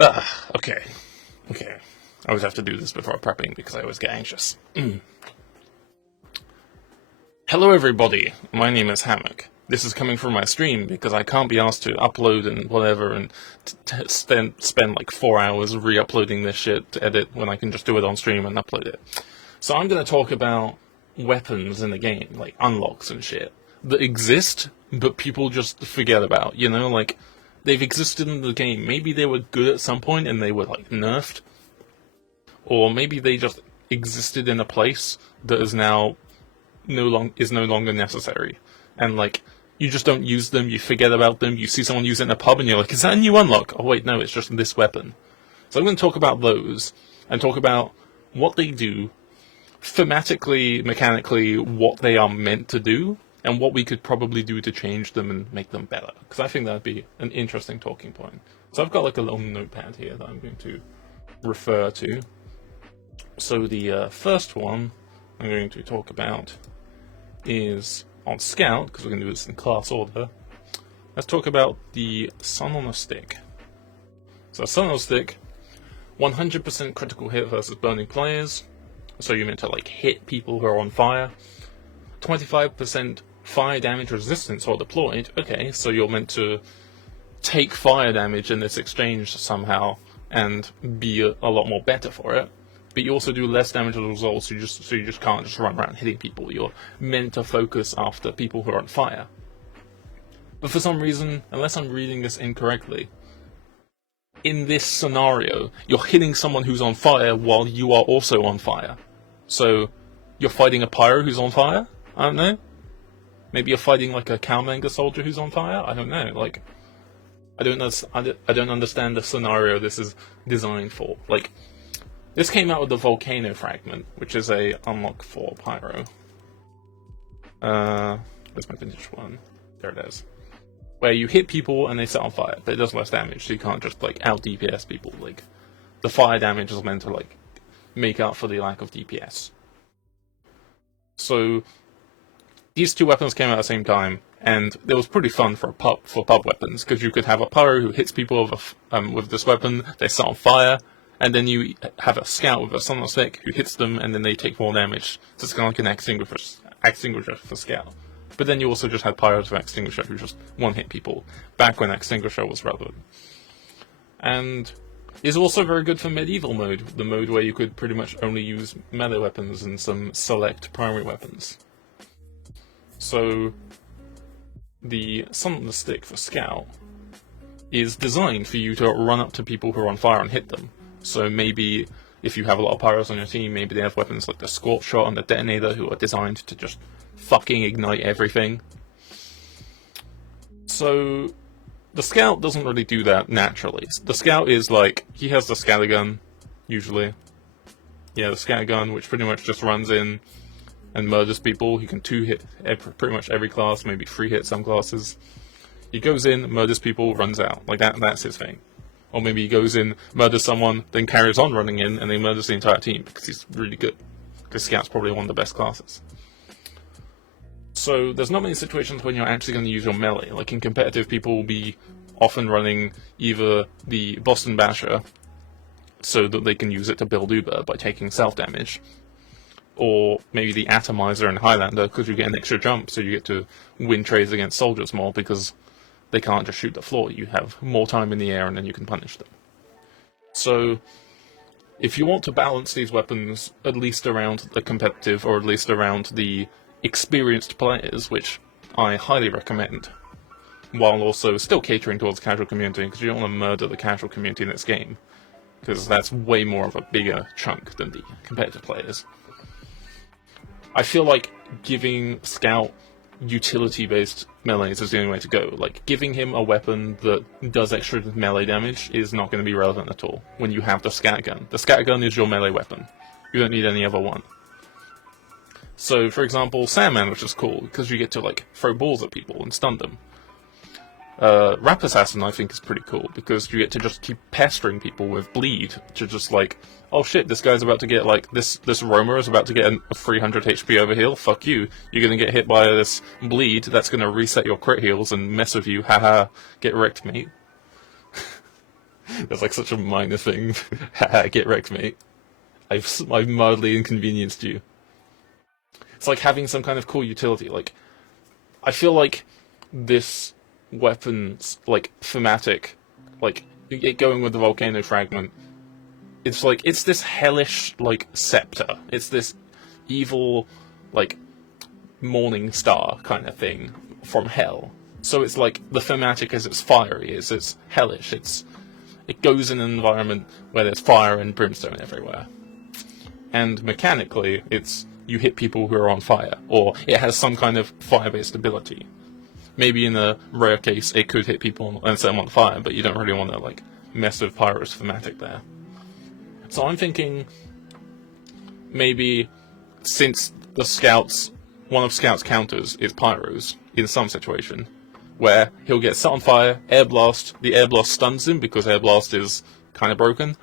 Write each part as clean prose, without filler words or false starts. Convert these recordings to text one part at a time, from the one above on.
Okay. Okay. I always have to do this before prepping because I always get anxious. Hello everybody, my name is Hammock. This is coming from my stream because I can't be asked to upload and whatever and spend like 4 hours re-uploading this shit to edit when I can just do it on stream and upload it. So I'm going to talk about weapons in the game, like unlocks and shit, that exist, but people just forget about, like, they've existed in the game. Maybe they were good at some point and they were, like, nerfed. Or maybe they just existed in a place that is now no longer necessary. And, like, you just don't use them, you forget about them, you see someone use it in a pub and you're like, is that a new unlock? Oh wait, no, it's just this weapon. So I'm going to talk about those, and talk about what they do, thematically, mechanically, what they are meant to do, and what we could probably do to change them and make them better. Because I think that'd be an interesting talking point. So I've got like a little notepad here that I'm going to refer to. So the first one I'm going to talk about is on Scout, because we're going to do this in class order. Let's talk about the Sun on a Stick. So Sun on a Stick, 100% critical hit versus burning players. So you're meant to like hit people who are on fire. 25% fire damage resistance or deployed. Okay, so you're meant to take fire damage in this exchange somehow and be a lot more better for it. But you also do less damage as a result, so you just can't just run around hitting people. You're meant to focus after people who are on fire. But for some reason, unless I'm reading this incorrectly, in this scenario, you're hitting someone who's on fire while you are also on fire. So, you're fighting a pyro who's on fire? I don't know. Maybe you're fighting like a Cowmanga soldier who's on fire? I don't know. Like, I don't understand the scenario this is designed for. Like, this came out with the Volcano Fragment, which is a unlock for pyro. Where's my vintage one? There it is. Where you hit people and they set on fire, but it does less damage, so you can't just like out DPS people. Like, the fire damage is meant to like make up for the lack of DPS. So these two weapons came out at the same time, and it was pretty fun for pub weapons, because you could have a pyro who hits people with this weapon, they set on fire, and then you have a scout with a Sun on a Stick who hits them, and then they take more damage. So it's kind of like an extinguisher for scout. But then you also just had pyros with extinguisher who just one-hit people, back when extinguisher was relevant. And is also very good for medieval mode, the mode where you could pretty much only use melee weapons and some select primary weapons. So the Sun on the Stick for Scout is designed for you to run up to people who are on fire and hit them. So maybe if you have a lot of pyros on your team, maybe they have weapons like the Scorch Shot and the Detonator who are designed to just fucking ignite everything. So the Scout doesn't really do that naturally. The Scout is like, he has the Scattergun, usually. Yeah, the Scattergun, which pretty much just runs in and murders people. He can 2-hit pretty much every class, maybe 3-hit some classes. He goes in, murders people, runs out. Like that's his thing. Or maybe he goes in, murders someone, then carries on running in, and then murders the entire team, because he's really good. Because Scout's probably one of the best classes. So there's not many situations when you're actually going to use your melee. Like in competitive, people will be often running either the Boston Basher, so that they can use it to build Uber by taking self-damage, or maybe the Atomizer and Highlander, because you get an extra jump, so you get to win trades against soldiers more, because they can't just shoot the floor. You have more time in the air and then you can punish them. So if you want to balance these weapons at least around the competitive, or at least around the experienced players, which I highly recommend, while also still catering towards the casual community, because you don't want to murder the casual community in this game, because that's way more of a bigger chunk than the competitive players. I feel like giving Scout utility-based melees is the only way to go. Like, giving him a weapon that does extra melee damage is not going to be relevant at all when you have the Scattergun. The Scattergun is your melee weapon. You don't need any other one. So, for example, Sandman, which is cool, because you get to, like, throw balls at people and stun them. Rap Assassin, I think, is pretty cool, because you get to just keep pestering people with Bleed, to just, like, oh shit, this guy's about to get, like, this roamer is about to get a 300 HP overheal, fuck you, you're gonna get hit by this Bleed, that's gonna reset your crit heals and mess with you, haha, get wrecked, mate. That's like such a minor thing. Get wrecked, mate. I've mildly inconvenienced you. It's like having some kind of cool utility. Like, I feel like this weapon's like thematic, like it going with the volcano fragment. It's like it's this hellish like scepter. It's this evil like morning star kind of thing from hell. So it's like the thematic is it's fiery, it's hellish, it goes in an environment where there's fire and brimstone everywhere. And mechanically, it's you hit people who are on fire, or it has some kind of fire-based ability. Maybe in a rare case, it could hit people and set them on fire, but you don't really want to like mess with Pyro's thematic there. So I'm thinking maybe since the scouts, one of Scout's counters is Pyro's in some situation, where he'll get set on fire, air blast, the air blast stuns him because air blast is kind of broken,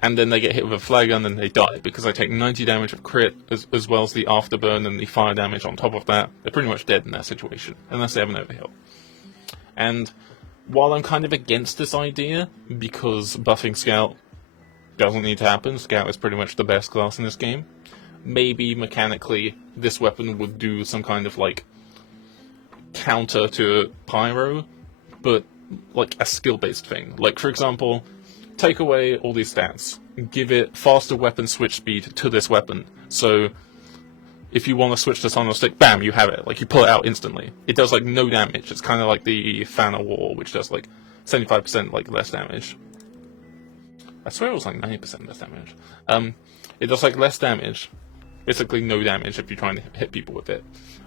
and then they get hit with a flare gun and they die because they take 90 damage of crit as well as the afterburn and the fire damage on top of that. They're pretty much dead in that situation, unless they have an overheal. And while I'm kind of against this idea, because buffing Scout doesn't need to happen, Scout is pretty much the best class in this game, maybe mechanically this weapon would do some kind of like counter to Pyro, but like a skill-based thing. Like, for example, take away all these stats, give it faster weapon switch speed to this weapon, so if you want to switch to Sun Stick, bam, you have it. Like, you pull it out instantly. It does like no damage. It's kind of like the Fan of War, which does like 75% like less damage. I swear it was like 90% less damage. It does like less damage, basically no damage if you're trying to hit people with it.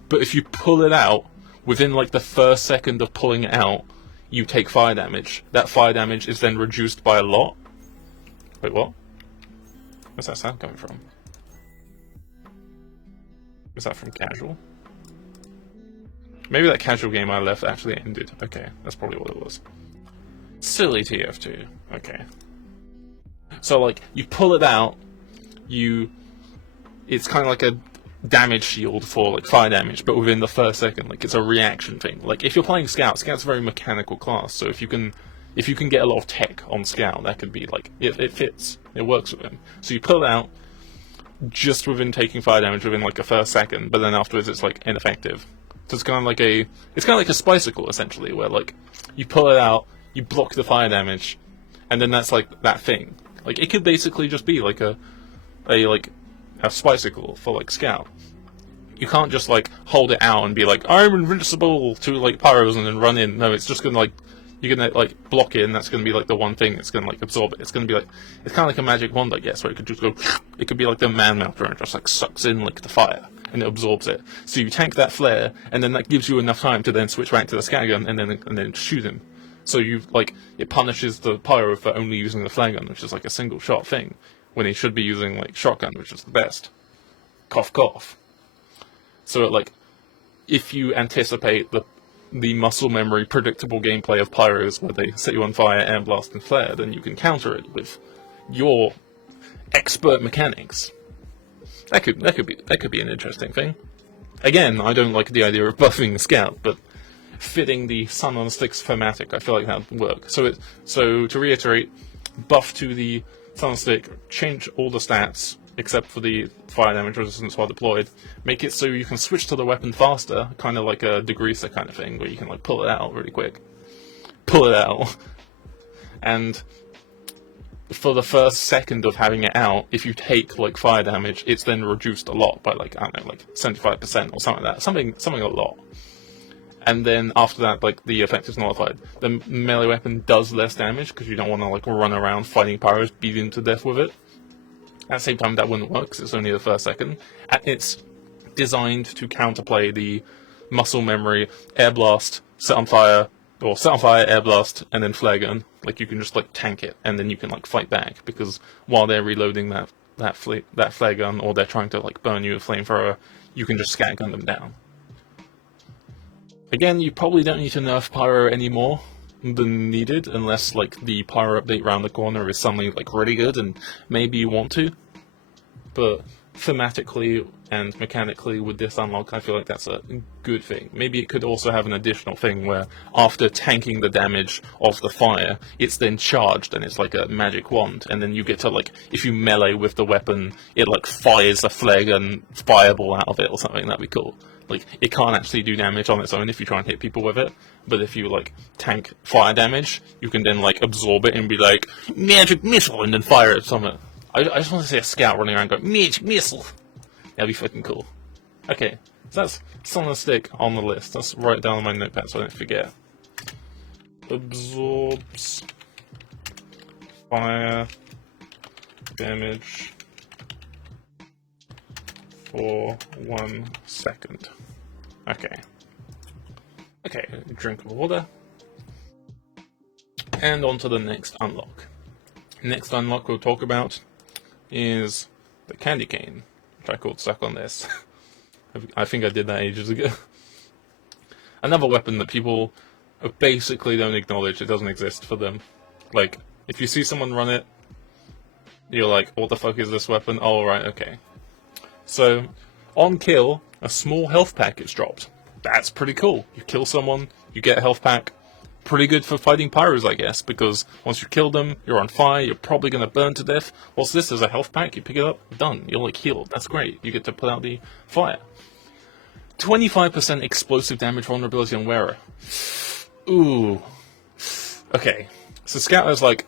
But if you pull it out, within like the first second of pulling it out, you take fire damage. That fire damage is then reduced by a lot. Wait, what? Where's that sound coming from? Is that from casual? Maybe that casual game I left actually ended. Okay, that's probably what it was. Silly TF2. Okay. So, like, you pull it out, it's kind of like a damage shield for, like, fire damage, but within the first second, like, it's a reaction thing. Like, if you're playing Scout's a very mechanical class, so if you can get a lot of tech on Scout, that could be, like, it fits. It works with him. So you pull it out, just within taking fire damage within, like, a first second, but then afterwards it's, like, ineffective. So it's kind of like a Spicicle, essentially, where, like, you pull it out, you block the fire damage, and then that's, like, that thing. Like, it could basically just be, like, a Spicicle for, like, Scout. You can't just, like, hold it out and be like, I'm invincible to, like, Pyros and then run in. No, it's just gonna, like, you're gonna, like, block it, and that's gonna be, like, the one thing that's gonna, like, absorb it. It's gonna be, like, it's kind of like a magic wand, I guess, where it could just go, it could be, like, the man-melter and just, like, sucks in, like, the fire, and it absorbs it. So you tank that flare, and then that gives you enough time to then switch back to the scattergun, and then shoot him. So you, like, it punishes the Pyro for only using the flare gun, which is, like, a single shot thing, when he should be using, like, shotgun, which is the best. Cough, cough. So, like, if you anticipate the muscle memory, predictable gameplay of Pyros, where they set you on fire, air blast, and flare, then you can counter it with your expert mechanics. That could be an interesting thing. Again, I don't like the idea of buffing the Scout, but fitting the Sun on Sticks thematic, I feel like that would work. So to reiterate, buff to the Sun Stick, change all the stats except for the fire damage resistance while deployed. Make it so you can switch to the weapon faster, kind of like a degreaser kind of thing, where you can, like, pull it out really quick. Pull it out. And for the first second of having it out, if you take, like, fire damage, it's then reduced a lot by, like, I don't know, like 75% or something like that. Something a lot. And then after that, like, the effect is nullified. The melee weapon does less damage because you don't want to, like, run around fighting Pyros, beating them to death with it. At the same time, that wouldn't work because it's only the first second. And it's designed to counterplay the muscle memory, air blast, set on fire, air blast, and then flare gun. Like, you can just, like, tank it, and then you can, like, fight back, because while they're reloading that flare gun, or they're trying to, like, burn you with flamethrower, you can just scattergun them down. Again, you probably don't need to nerf Pyro anymore than needed, unless, like, the Pyro update round the corner is suddenly, like, really good, and maybe you want to. But thematically and mechanically with this unlock, I feel like that's a good thing. Maybe it could also have an additional thing where after tanking the damage of the fire, it's then charged and it's like a magic wand, and then you get to, like, if you melee with the weapon, it like fires a flag and fireball out of it or something. That'd be cool. Like, it can't actually do damage on its own if you try and hit people with it, but if you like tank fire damage, you can then like absorb it and be like, magic missile, and then fire it somewhere. I just want to see a scout running around going, magic missile! That'd be fucking cool. Okay, so that's something to stick on the list. Let's write it down on my notepad so I don't forget. Absorbs fire damage for 1 second. Okay. Okay, drink of water. And on to the next unlock. Next unlock we'll talk about is the candy cane, which I called Suck on This. I think I did that ages ago. Another weapon that people basically don't acknowledge. It doesn't exist for them. Like, if you see someone run it, you're like, what the fuck is this weapon? Oh, right, okay. So, on kill, a small health pack gets dropped. That's pretty cool. You kill someone, you get a health pack. Pretty good for fighting pyros, I guess, because once you kill them, you're on fire, you're probably going to burn to death. What's this? As a health pack, you pick it up, done. You're like healed. That's great. You get to put out the fire. 25% explosive damage vulnerability on wearer. Ooh. Okay. So Scout has like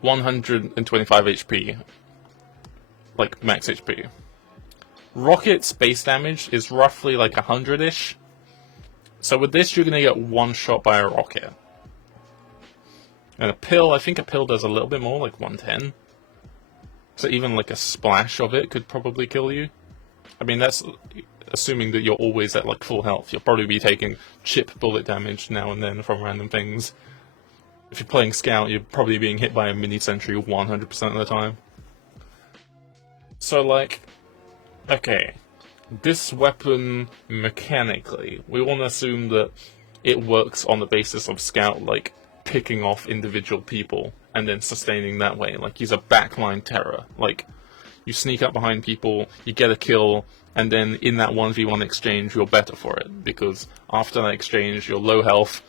125 HP. Like max HP. Rocket's base damage is roughly like 100-ish. So with this, you're going to get one shot by a rocket. And a pill, I think a pill does a little bit more, like 110. So even like a splash of it could probably kill you. I mean, that's assuming that you're always at like full health. You'll probably be taking chip bullet damage now and then from random things. If you're playing Scout, you're probably being hit by a mini-sentry 100% of the time. So like, okay. This weapon, mechanically, we want to assume that it works on the basis of Scout, like, picking off individual people and then sustaining that way. Like, he's a backline terror. Like, you sneak up behind people, you get a kill, and then in that 1v1 exchange, you're better for it. Because after that exchange, you're low health,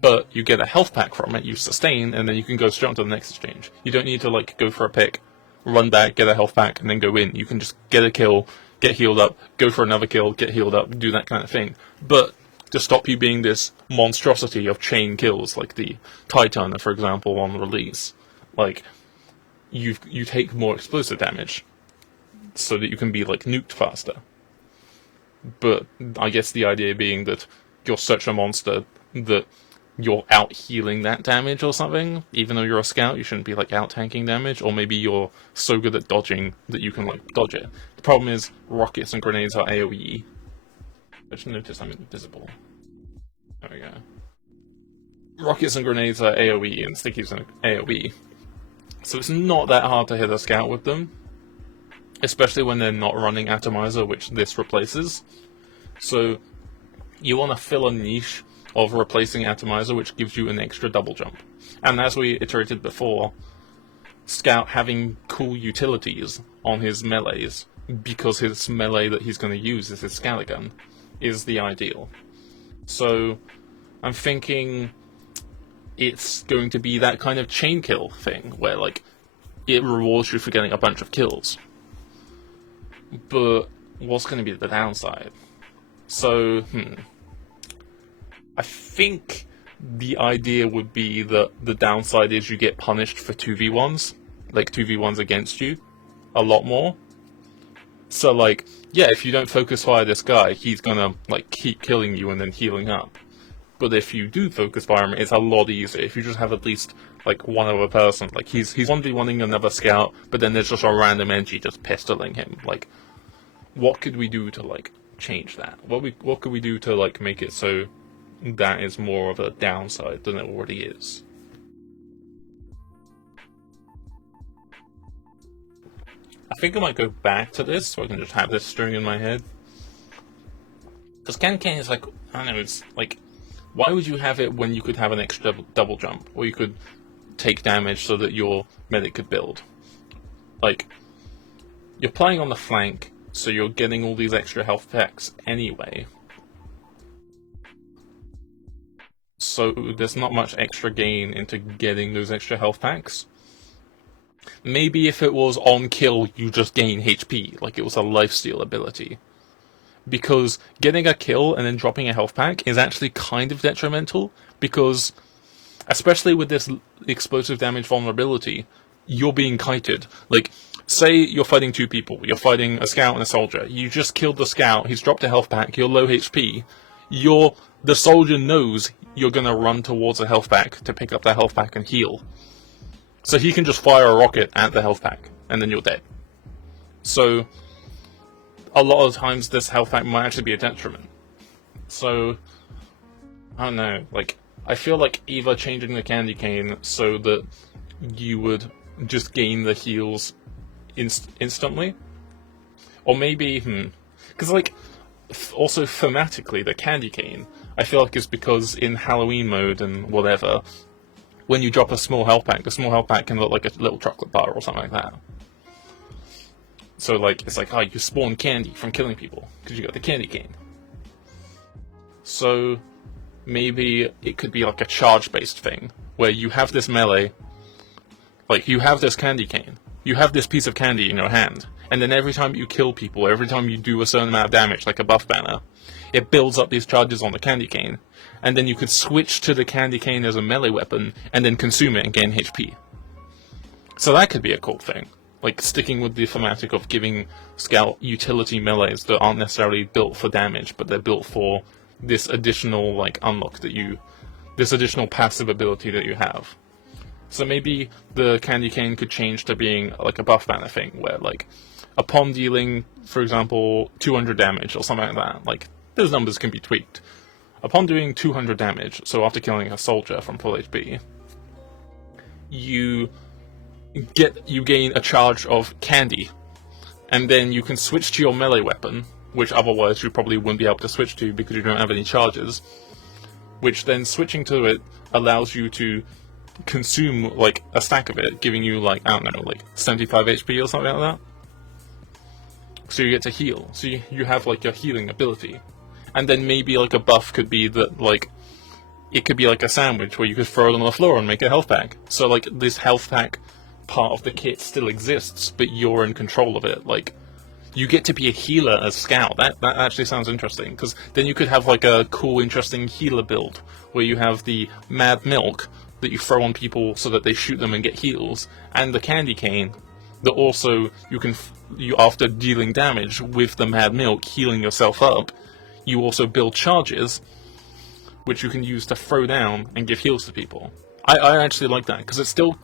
but you get a health pack from it, you sustain, and then you can go straight on to the next exchange. You don't need to, like, go for a pick, run back, get a health pack, and then go in. You can just get a kill, get healed up, go for another kill, get healed up, do that kind of thing. But to stop you being this monstrosity of chain kills, like the Titan, for example, on release, like, you take more explosive damage, so that you can be, like, nuked faster. But I guess the idea being that you're such a monster that you're out-healing that damage or something. Even though you're a Scout, you shouldn't be, like, out-tanking damage, or maybe you're so good at dodging that you can, like, dodge it. The problem is, rockets and grenades are AoE. I just noticed I'm invisible. There we go. Rockets and grenades are AoE, and stickies are AoE. So it's not that hard to hit a Scout with them. Especially when they're not running Atomizer, which this replaces. So, you want to fill a niche of replacing Atomizer, which gives you an extra double jump. And as we iterated before, Scout having cool utilities on his melees, because his melee that he's going to use is his scatter gun, is the ideal. So, I'm thinking it's going to be that kind of chain kill thing, where, like, it rewards you for getting a bunch of kills. But what's going to be the downside? So, I think the idea would be that the downside is you get punished for 2v1s, like 2v1s against you, a lot more. So, like, yeah, if you don't focus fire this guy, he's gonna, like, keep killing you and then healing up. But if you do focus fire him, it's a lot easier. If you just have at least, like, one other person, like, he's 1v1ing another Scout, but then there's just a random Engie just pistoling him. Like, what could we do to, like, change that? What could we do to, like, make it so that is more of a downside than it already is? I think I might go back to this so I can just have this stirring in my head. Because Can is like, I don't know, it's like, why would you have it when you could have an extra double jump? Or you could take damage so that your medic could build? Like, you're playing on the flank, so you're getting all these extra health packs anyway. So there's not much extra gain into getting those extra health packs. Maybe if it was on kill, you just gain HP, like it was a lifesteal ability. Because getting a kill and then dropping a health pack is actually kind of detrimental, because, especially with this explosive damage vulnerability, you're being kited. Like, say you're fighting two people, you're fighting a scout and a soldier, you just killed the scout, he's dropped a health pack, you're low HP, the soldier knows you're gonna run towards a health pack to pick up that health pack and heal. So he can just fire a rocket at the health pack, and then you're dead. So, a lot of times this health pack might actually be a detriment. So, I don't know, like, I feel like either changing the candy cane so that you would just gain the heals instantly, or maybe, because, like, also thematically, the candy cane, I feel like it's because in Halloween mode and whatever, when you drop a small health pack, the small health pack can look like a little chocolate bar or something like that. So, like, it's like, oh, you spawn candy from killing people, because you got the candy cane. So, maybe it could be like a charge-based thing, where you have this melee, like, you have this candy cane, you have this piece of candy in your hand, and then every time you kill people, every time you do a certain amount of damage, like a buff banner, it builds up these charges on the candy cane, and then you could switch to the candy cane as a melee weapon, and then consume it and gain HP. So that could be a cool thing. Like, sticking with the thematic of giving scout utility melees that aren't necessarily built for damage, but they're built for this additional, like, unlock that this additional passive ability that you have. So maybe the candy cane could change to being, like, a buff banner thing, where, like, upon dealing, for example, 200 damage or something like that, like, those numbers can be tweaked. Upon doing 200 damage, so after killing a soldier from full HP, you gain a charge of candy, and then you can switch to your melee weapon, which otherwise you probably wouldn't be able to switch to because you don't have any charges, which then switching to it allows you to consume, like, a stack of it, giving you, like, I don't know, like 75 HP or something like that. So you get to heal, so you have, like, your healing ability. And then maybe, like, a buff could be that, like, it could be like a sandwich where you could throw it on the floor and make a health pack. So, like, this health pack part of the kit still exists, but you're in control of it. Like, you get to be a healer as Scout. That actually sounds interesting, because then you could have, like, a cool, interesting healer build, where you have the Mad Milk that you throw on people so that they shoot them and get heals, and the Candy Cane that also you after dealing damage with the Mad Milk, healing yourself up, you also build charges, which you can use to throw down and give heals to people. I actually like that, because it's still,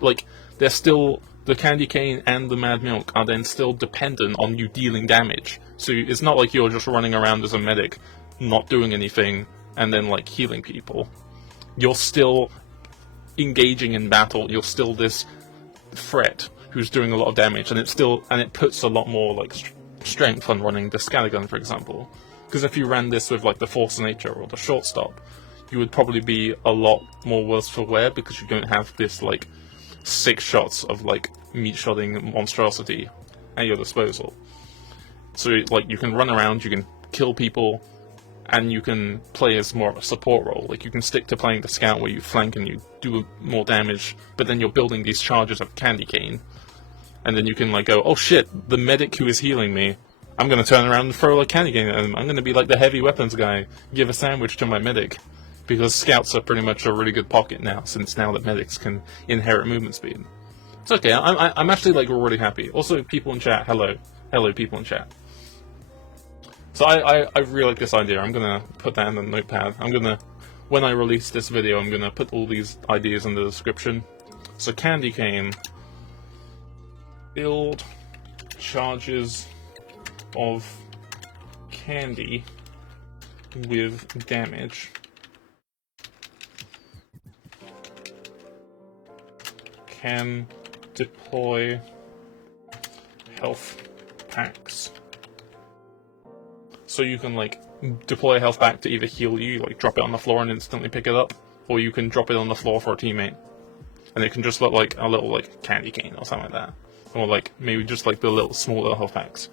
like, they're still, the Candy Cane and the Mad Milk are then still dependent on you dealing damage. So it's not like you're just running around as a medic, not doing anything, and then, like, healing people. You're still engaging in battle, you're still this threat who's doing a lot of damage, and it puts a lot more, like, strength on running the Scattergun, for example. Because if you ran this with, like, the Force of Nature or the Shortstop, you would probably be a lot more worse for wear, because you don't have this, like, 6 shots of, like, meat-shotting monstrosity at your disposal. So, like, you can run around, you can kill people, and you can play as more of a support role. Like, you can stick to playing the Scout where you flank and you do more damage, but then you're building these charges of Candy Cane. And then you can, like, go, oh shit, the medic who is healing me, I'm gonna turn around and throw a candy cane at him. I'm gonna be like the heavy weapons guy, give a sandwich to my medic. Because Scouts are pretty much a really good pocket now, since now that medics can inherit movement speed. It's okay, I'm actually, like, really happy. Also, people in chat, hello. Hello, people in chat. So I really like this idea. I'm gonna put that in the notepad. When I release this video, I'm gonna put all these ideas in the description. So Candy Cane, build charges of candy with damage. Can deploy health packs. So you can, like, deploy a health pack to either heal you, like drop it on the floor and instantly pick it up, or you can drop it on the floor for a teammate. and it can just look like a little like candy cane or something like that, or like maybe just like the little small little health packs.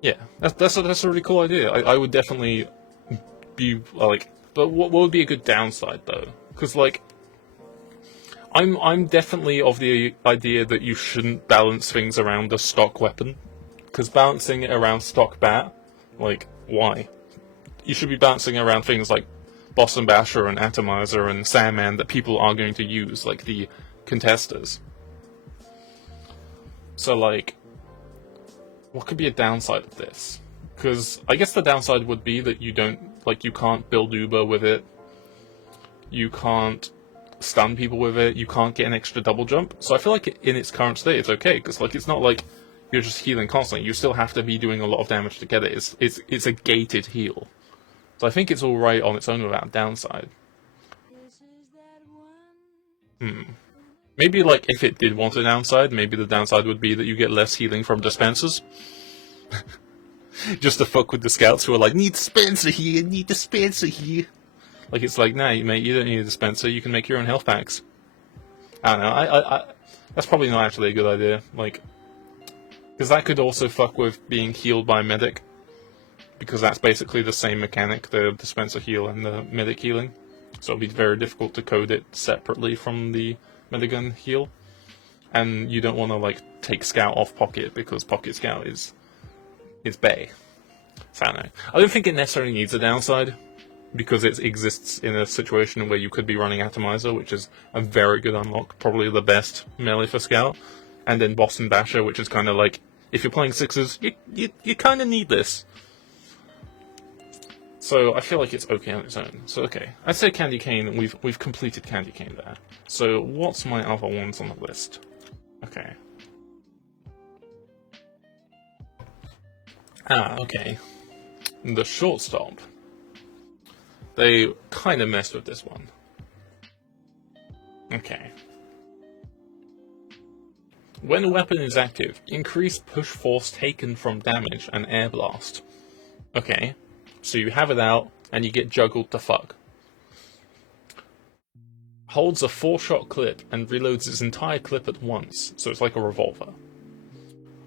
Yeah, that's a really cool idea. I would definitely be like, but what would be a good downside though? Because like, I'm definitely of the idea that you shouldn't balance things around the stock weapon, because balancing it around stock bat, like, why? You should be balancing around things like Boston Basher and Atomizer and Sandman that people are going to use, like the contesters. So like, what could be a downside of this? Because I guess the downside would be that you can't build Uber with it, you can't stun people with it, you can't get an extra double jump. So I feel like in its current state it's okay, because like it's not like you're just healing constantly, you still have to be doing a lot of damage to get it. It's a gated heal. So I think it's alright on its own without downside. Maybe like if it did want a downside, maybe the downside would be that you get less healing from dispensers. Just to fuck with the scouts who are like, need dispenser here, need dispenser here. Like, it's like, nah, mate, you don't need a dispenser, you can make your own health packs. I don't know, I that's probably not actually a good idea, like, because that could also fuck with being healed by medic, because that's basically the same mechanic, the dispenser heal and the medic healing, so it'll be very difficult to code it separately from the medigun heal, and you don't want to, like, take scout off pocket, because pocket scout is bae. So I don't know. I don't think it necessarily needs a downside, because it exists in a situation where you could be running Atomizer, which is a very good unlock, probably the best melee for Scout, and then Boston Basher, which is kind of like, if you're playing sixes, you kind of need this. So I feel like it's okay on its own. So okay, I'd say Candy Cane, we've completed Candy Cane there. So what's my other ones on the list? Okay. Okay. The Shortstop. They kind of messed with this one. Okay. When a weapon is active, increase push force taken from damage and air blast. Okay. So you have it out, and you get juggled to fuck. Holds a 4-shot clip and reloads its entire clip at once, so it's like a revolver.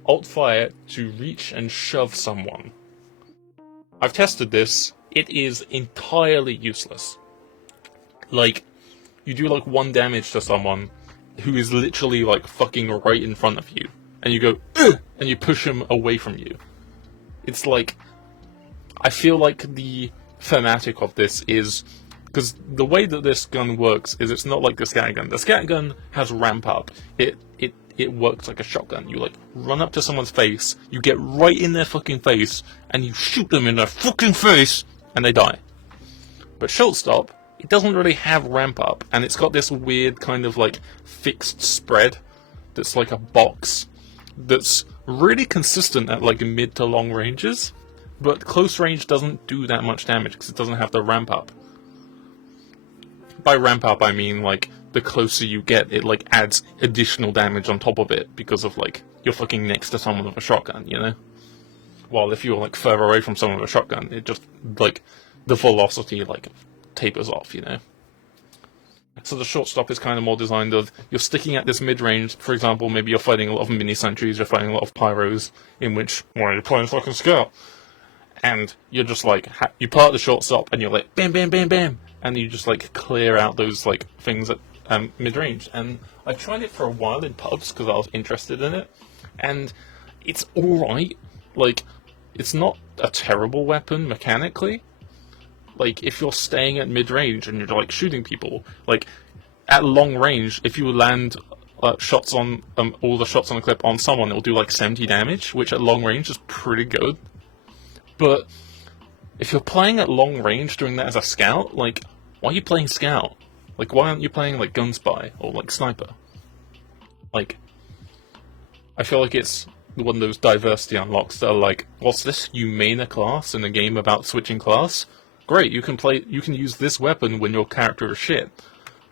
Alt fire to reach and shove someone. I've tested this. It is entirely useless. Like, you do like 1 damage to someone who is literally like fucking right in front of you, and you go, ugh! And you push him away from you. It's like, I feel like the thematic of this is, because the way that this gun works is it's not like the scat gun. The scat gun has ramp up. It works like a shotgun. You like run up to someone's face, you get right in their fucking face, and you shoot them in their fucking face, and they die. But Shortstop, it doesn't really have ramp up, and it's got this weird kind of like fixed spread that's like a box that's really consistent at like mid to long ranges, but close range doesn't do that much damage because it doesn't have the ramp up. By ramp up I mean like the closer you get, it like adds additional damage on top of it because of like you're fucking next to someone with a shotgun, you know? While if you're like further away from someone with a shotgun, it just like the velocity like tapers off, you know? So the Shortstop is kind of more designed of, you're sticking at this mid-range, for example, maybe you're fighting a lot of mini-sentries, you're fighting a lot of pyros, in which, well, you're playing fucking Scout. And you're just like, you pull out the Shortstop and you're like, bam, bam, bam, bam, and you just like clear out those like things at mid-range. And I tried it for a while in pubs because I was interested in it, and it's alright. Like, it's not a terrible weapon mechanically. Like, if you're staying at mid-range and you're like shooting people, like at long range, if you land shots on all the shots on the clip on someone, it'll do like 70 damage, which at long range is pretty good. But if you're playing at long range doing that as a scout, like, why are you playing scout? Like, why aren't you playing like gunspy or like sniper? Like, I feel like it's one of those diversity unlocks that are like, what's this? You main a class in a game about switching class? Great, you can use this weapon when your character is shit.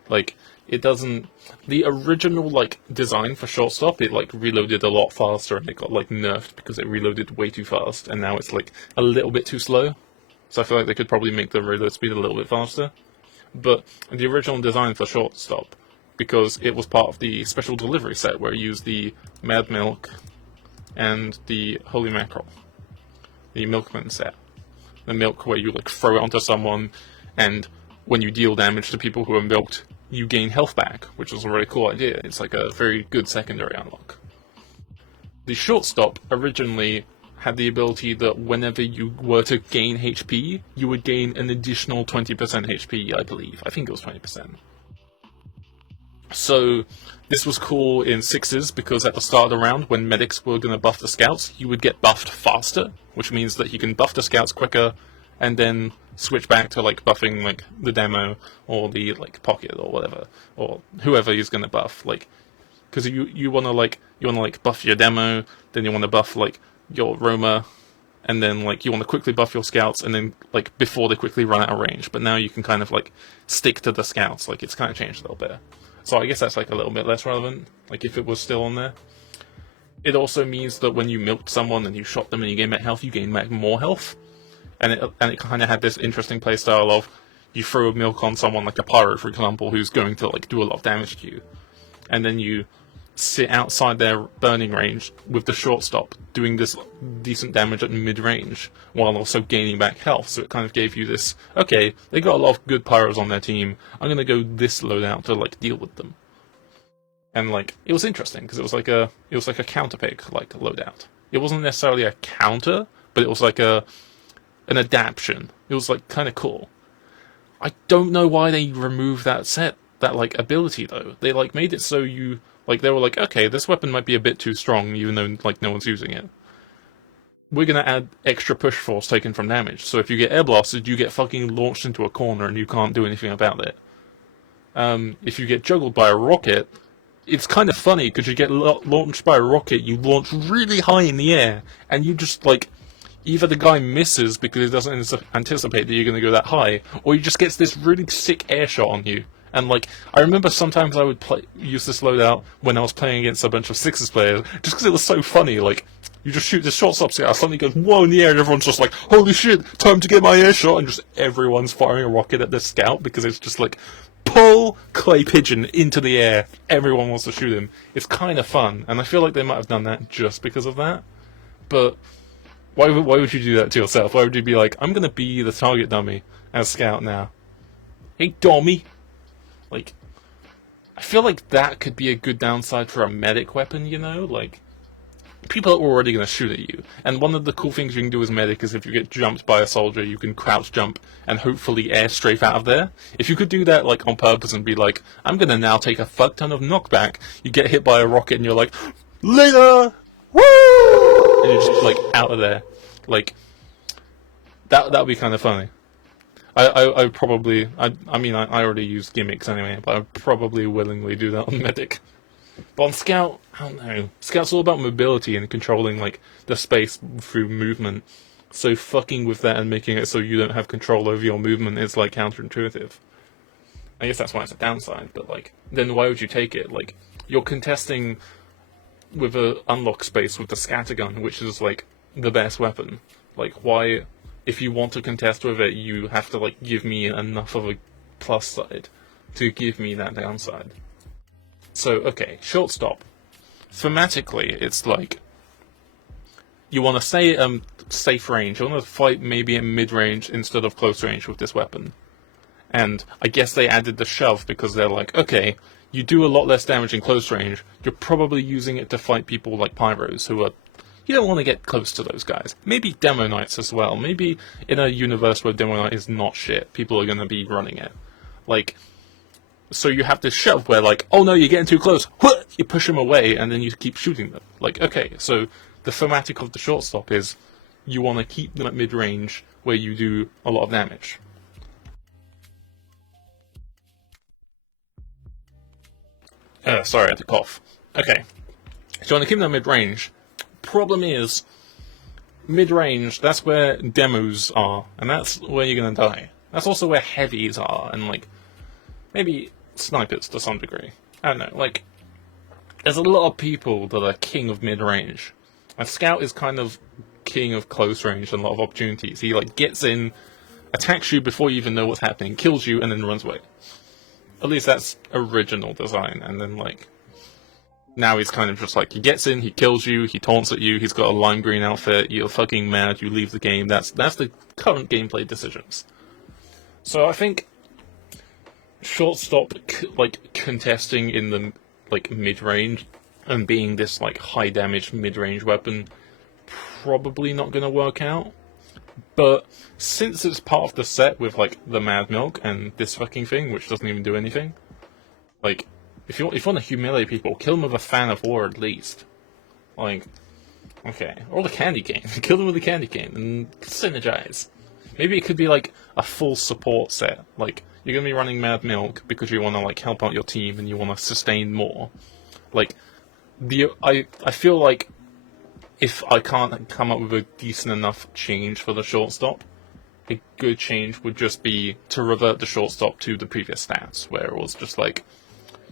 Like, it doesn't, the original like design for Shortstop, it like reloaded a lot faster and it got like nerfed because it reloaded way too fast, and now it's like a little bit too slow. So I feel like they could probably make the reload speed a little bit faster. but the original design for Shortstop, because it was part of the special delivery set where you use the Mad Milk and the Holy Mackerel, the Milkman set. The milk where you like throw it onto someone, and when you deal damage to people who are milked, you gain health back, which was a really cool idea. It's like a very good secondary unlock. The Shortstop originally had the ability that whenever you were to gain HP, you would gain an additional 20% HP, I believe. I think it was 20%. So this was cool in sixes because at the start of the round, when medics were going to buff the scouts, you would get buffed faster, which means that you can buff the scouts quicker and then switch back to like buffing like the demo or the like pocket or whatever, or whoever is going to buff, like, because you want to buff your demo, then you want to buff like your Roma, and then like you want to quickly buff your scouts, and then like before they quickly run out of range. But now you can kind of like stick to the scouts. Like it's kind of changed a little bit. So I guess that's like a little bit less relevant. Like if it was still on there. It also means that when you milked someone and you shot them and you gain back health, you gain back more health. And it kind of had this interesting playstyle of you throw a milk on someone like a pyro, for example, who's going to like do a lot of damage to you, and then you sit outside their burning range with the Shortstop, doing this decent damage at mid-range, while also gaining back health. So it kind of gave you this, okay, they got a lot of good pyros on their team, I'm gonna go this loadout to like deal with them. And like, it was interesting, because it was like a counter pick, like, loadout. It wasn't necessarily a counter, but it was like an adaptation. It was like kind of cool. I don't know why they removed that like ability though. They like made it so you, like, they were like, okay, this weapon might be a bit too strong, even though, like, no one's using it. We're gonna add extra push force taken from damage, so if you get air blasted, you get fucking launched into a corner and you can't do anything about it. If you get juggled by a rocket, it's kind of funny, because you get launched by a rocket, you launch really high in the air, and you just, like, either the guy misses because he doesn't anticipate that you're gonna go that high, or he just gets this really sick air shot on you. And like, I remember sometimes I would use this loadout when I was playing against a bunch of sixes players, just because it was so funny. Like, you just shoot this Shortstop scout, suddenly goes whoa in the air, and everyone's just like, holy shit, time to get my air shot, and just everyone's firing a rocket at this scout, because it's just like, pull Clay Pigeon into the air, everyone wants to shoot him. It's kind of fun, and I feel like they might have done that just because of that. But why would you do that to yourself? Why would you be like, I'm gonna be the target dummy as scout now? Hey, dummy! Like, I feel like that could be a good downside for a medic weapon, you know? Like, people are already going to shoot at you. And one of the cool things you can do as medic is if you get jumped by a soldier, you can crouch jump and hopefully air strafe out of there. If you could do that, like, on purpose and be like, I'm going to now take a fuck ton of knockback, you get hit by a rocket and you're like, later! Woo! And you're just, like, out of there. Like, that would be kind of funny. I probably, I mean, I already use gimmicks anyway, but I'd probably willingly do that on Medic. But on Scout, I don't know. Scout's all about mobility and controlling, like, the space through movement. So fucking with that and making it so you don't have control over your movement is, like, counterintuitive. I guess that's why it's a downside, but, like, then why would you take it? Like, you're contesting with a unlock space with the scattergun, which is, like, the best weapon. Like, why... If you want to contest with it, you have to, like, give me enough of a plus side to give me that downside. So, okay, Shortstop. Thematically, it's like, you want to stay safe range. You want to fight maybe in mid-range instead of close range with this weapon. And I guess they added the shove because they're like, okay, you do a lot less damage in close range. You're probably using it to fight people like Pyros, who are... You don't want to get close to those guys. Maybe Demo Knights as well. Maybe in a universe where Demo Knight is not shit, people are going to be running it. Like, so you have this shove where, like, oh no, you're getting too close. You push them away, and then you keep shooting them. Like, okay, so the thematic of the Shortstop is you want to keep them at mid-range where you do a lot of damage. Sorry, I had to cough. Okay, so you want to keep them at mid-range. Problem is, mid-range, that's where demos are, and that's where you're gonna die. That's also where heavies are, and, like, maybe snipers to some degree. I don't know, like, there's a lot of people that are king of mid-range. A scout is kind of king of close range and a lot of opportunities. He, like, gets in attacks you before you even know what's happening, kills you, and then runs away. At least that's original design, and then, like, now he's kind of just like, he gets in, he kills you, he taunts at you, he's got a lime green outfit, you're fucking mad, you leave the game. That's the current gameplay decisions. So I think shortstop, like, contesting in the, like, mid-range and being this, like, high-damage mid-range weapon, probably not going to work out. But since it's part of the set with, like, the Mad Milk and this fucking thing, which doesn't even do anything, like, if you want to humiliate people, kill them with a fan of war at least. Like, okay. Or the candy cane. Kill them with the candy cane and synergize. Maybe it could be, like, a full support set. Like, you're going to be running Mad Milk because you want to, like, help out your team and you want to sustain more. Like, I feel like if I can't come up with a decent enough change for the shortstop, a good change would just be to revert the shortstop to the previous stats, where it was just like,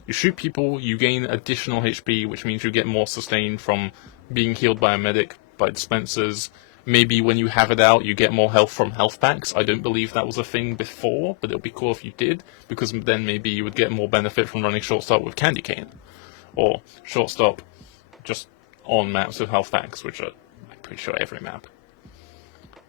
you shoot people, you gain additional HP, which means you get more sustain from being healed by a medic, by dispensers. Maybe when you have it out, you get more health from health packs. I don't believe that was a thing before, but it would be cool if you did, because then maybe you would get more benefit from running shortstop with candy cane. Or shortstop just on maps with health packs, which are, I'm pretty sure, every map.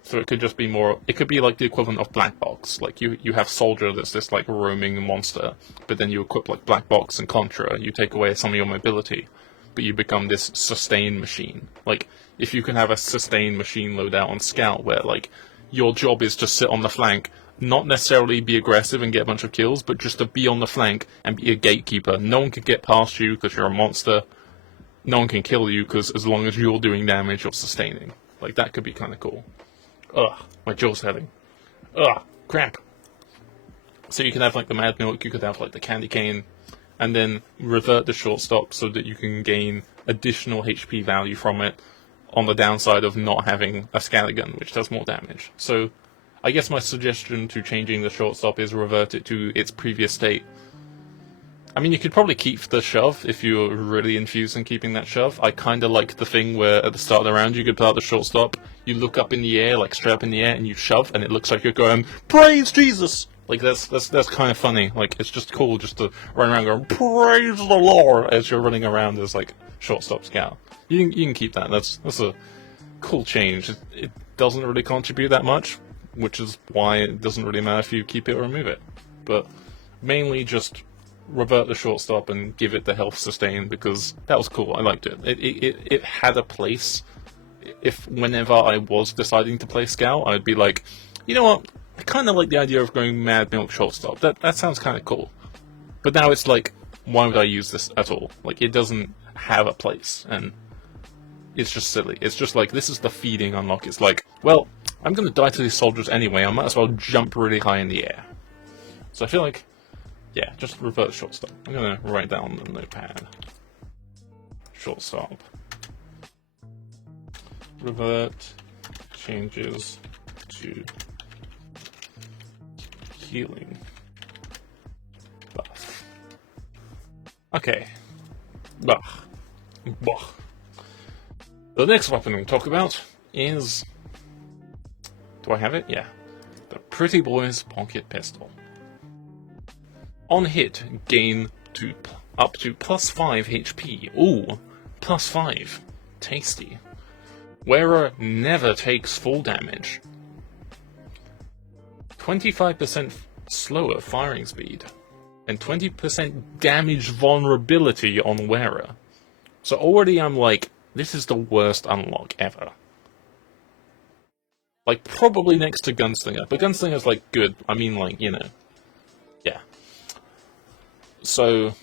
So it could just be more, it could be like the equivalent of Black Box. Like, you have Soldier that's this, like, roaming monster, but then you equip, like, Black Box and Contra, you take away some of your mobility, but you become this sustain machine. Like, if you can have a sustain machine loadout on Scout, where, like, your job is to sit on the flank, not necessarily be aggressive and get a bunch of kills, but just to be on the flank and be a gatekeeper. No one can get past you because you're a monster. No one can kill you because as long as you're doing damage, you're sustaining. Like, that could be kind of cool. Ugh, my jaw's hurting. Ugh, crap. So you can have, like, the Mad Milk, you could have, like, the Candy Cane, and then revert the shortstop so that you can gain additional HP value from it on the downside of not having a Scattergun, which does more damage. So I guess my suggestion to changing the shortstop is revert it to its previous state. I mean, you could probably keep the shove if you're really infused in keeping that shove. I kind of like the thing where at the start of the round you could pull out the shortstop, you look up in the air, like straight up in the air, and you shove, and it looks like you're going, "Praise Jesus!" Like, that's kind of funny. Like, it's just cool just to run around going, "Praise the Lord!" as you're running around as, like, shortstop scout. You can keep that. That's a cool change. It doesn't really contribute that much, which is why it doesn't really matter if you keep it or remove it. But mainly just revert the shortstop and give it the health sustain, because that was cool. I liked it. It had a place. If whenever I was deciding to play Scout, I'd be like, you know what? I kind of like the idea of going Mad Milk shortstop. That sounds kind of cool. But now it's like, why would I use this at all? Like, it doesn't have a place, and it's just silly. It's just like, this is the feeding unlock. It's like, well, I'm going to die to these soldiers anyway. I might as well jump really high in the air. So I feel like, yeah, just revert shortstop. I'm going to write down the notepad. Shortstop. Revert changes to healing buff. Okay. Bah. Bah. The next weapon we'll talk about is... Do I have it? Yeah. The Pretty Boy's Pocket Pistol. On hit, gain up to plus 5 HP. Ooh, plus 5. Tasty. Wearer never takes full damage. 25% slower firing speed. And 20% damage vulnerability on Wearer. So already I'm like, this is the worst unlock ever. Like, probably next to Gunslinger. But Gunslinger's, like, good. I mean, like, you know. Yeah. So,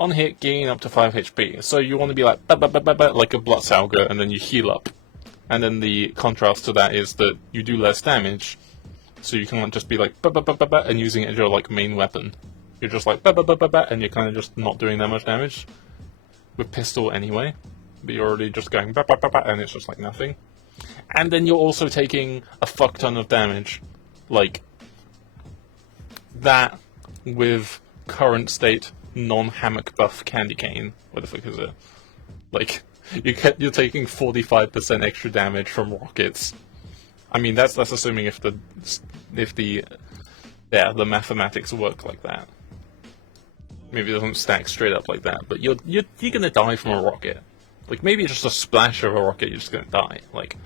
on hit, gain up to 5 HP. So you want to be like, like a Bloodsalga, and then you heal up. And then the contrast to that is that you do less damage. So you can't just be like, and using it as your, like, main weapon. You're just like, and you're kind of just not doing that much damage. With pistol anyway. But you're already just going, and it's just like nothing. And then you're also taking a fuck ton of damage. Like, that with current state non-Hammock buff Candy Cane. What the fuck is it? Like, you're taking 45% extra damage from rockets. I mean, that's assuming if the yeah, the mathematics work like that. Maybe it doesn't stack straight up like that, but you're gonna die from a rocket. Like, maybe just a splash of a rocket, you're just gonna die. Like,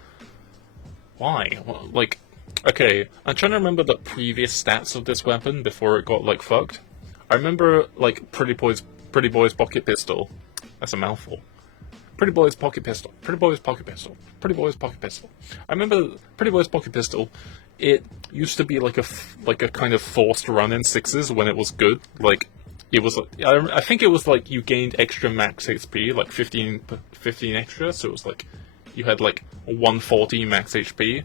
why? Well, like, okay, I'm trying to remember the previous stats of this weapon before it got, like, fucked. I remember, like, Pretty Boy's pocket pistol. That's a mouthful. Pretty Boy's pocket pistol. Pretty Boy's pocket pistol. Pretty Boy's pocket pistol. I remember Pretty Boy's pocket pistol. It used to be like a kind of forced run in sixes when it was good. Like, it was. I think it was like you gained extra max HP, like 15 extra. So it was like you had like 140 max HP.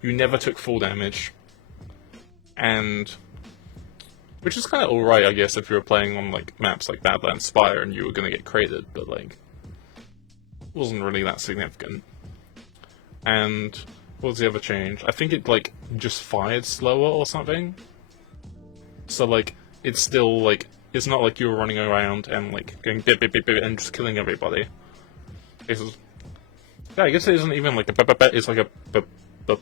You never took full damage, and which is kind of alright, I guess, if you were playing on like maps like Badlands Spire and you were gonna get crated, but like it wasn't really that significant. And what was the other change? I think it like just fired slower or something. So like it's still like it's not like you were running around and like going bip bip bip bip and just killing everybody. It's yeah, I guess it isn't even like a bip bip bip. It's like a bip bip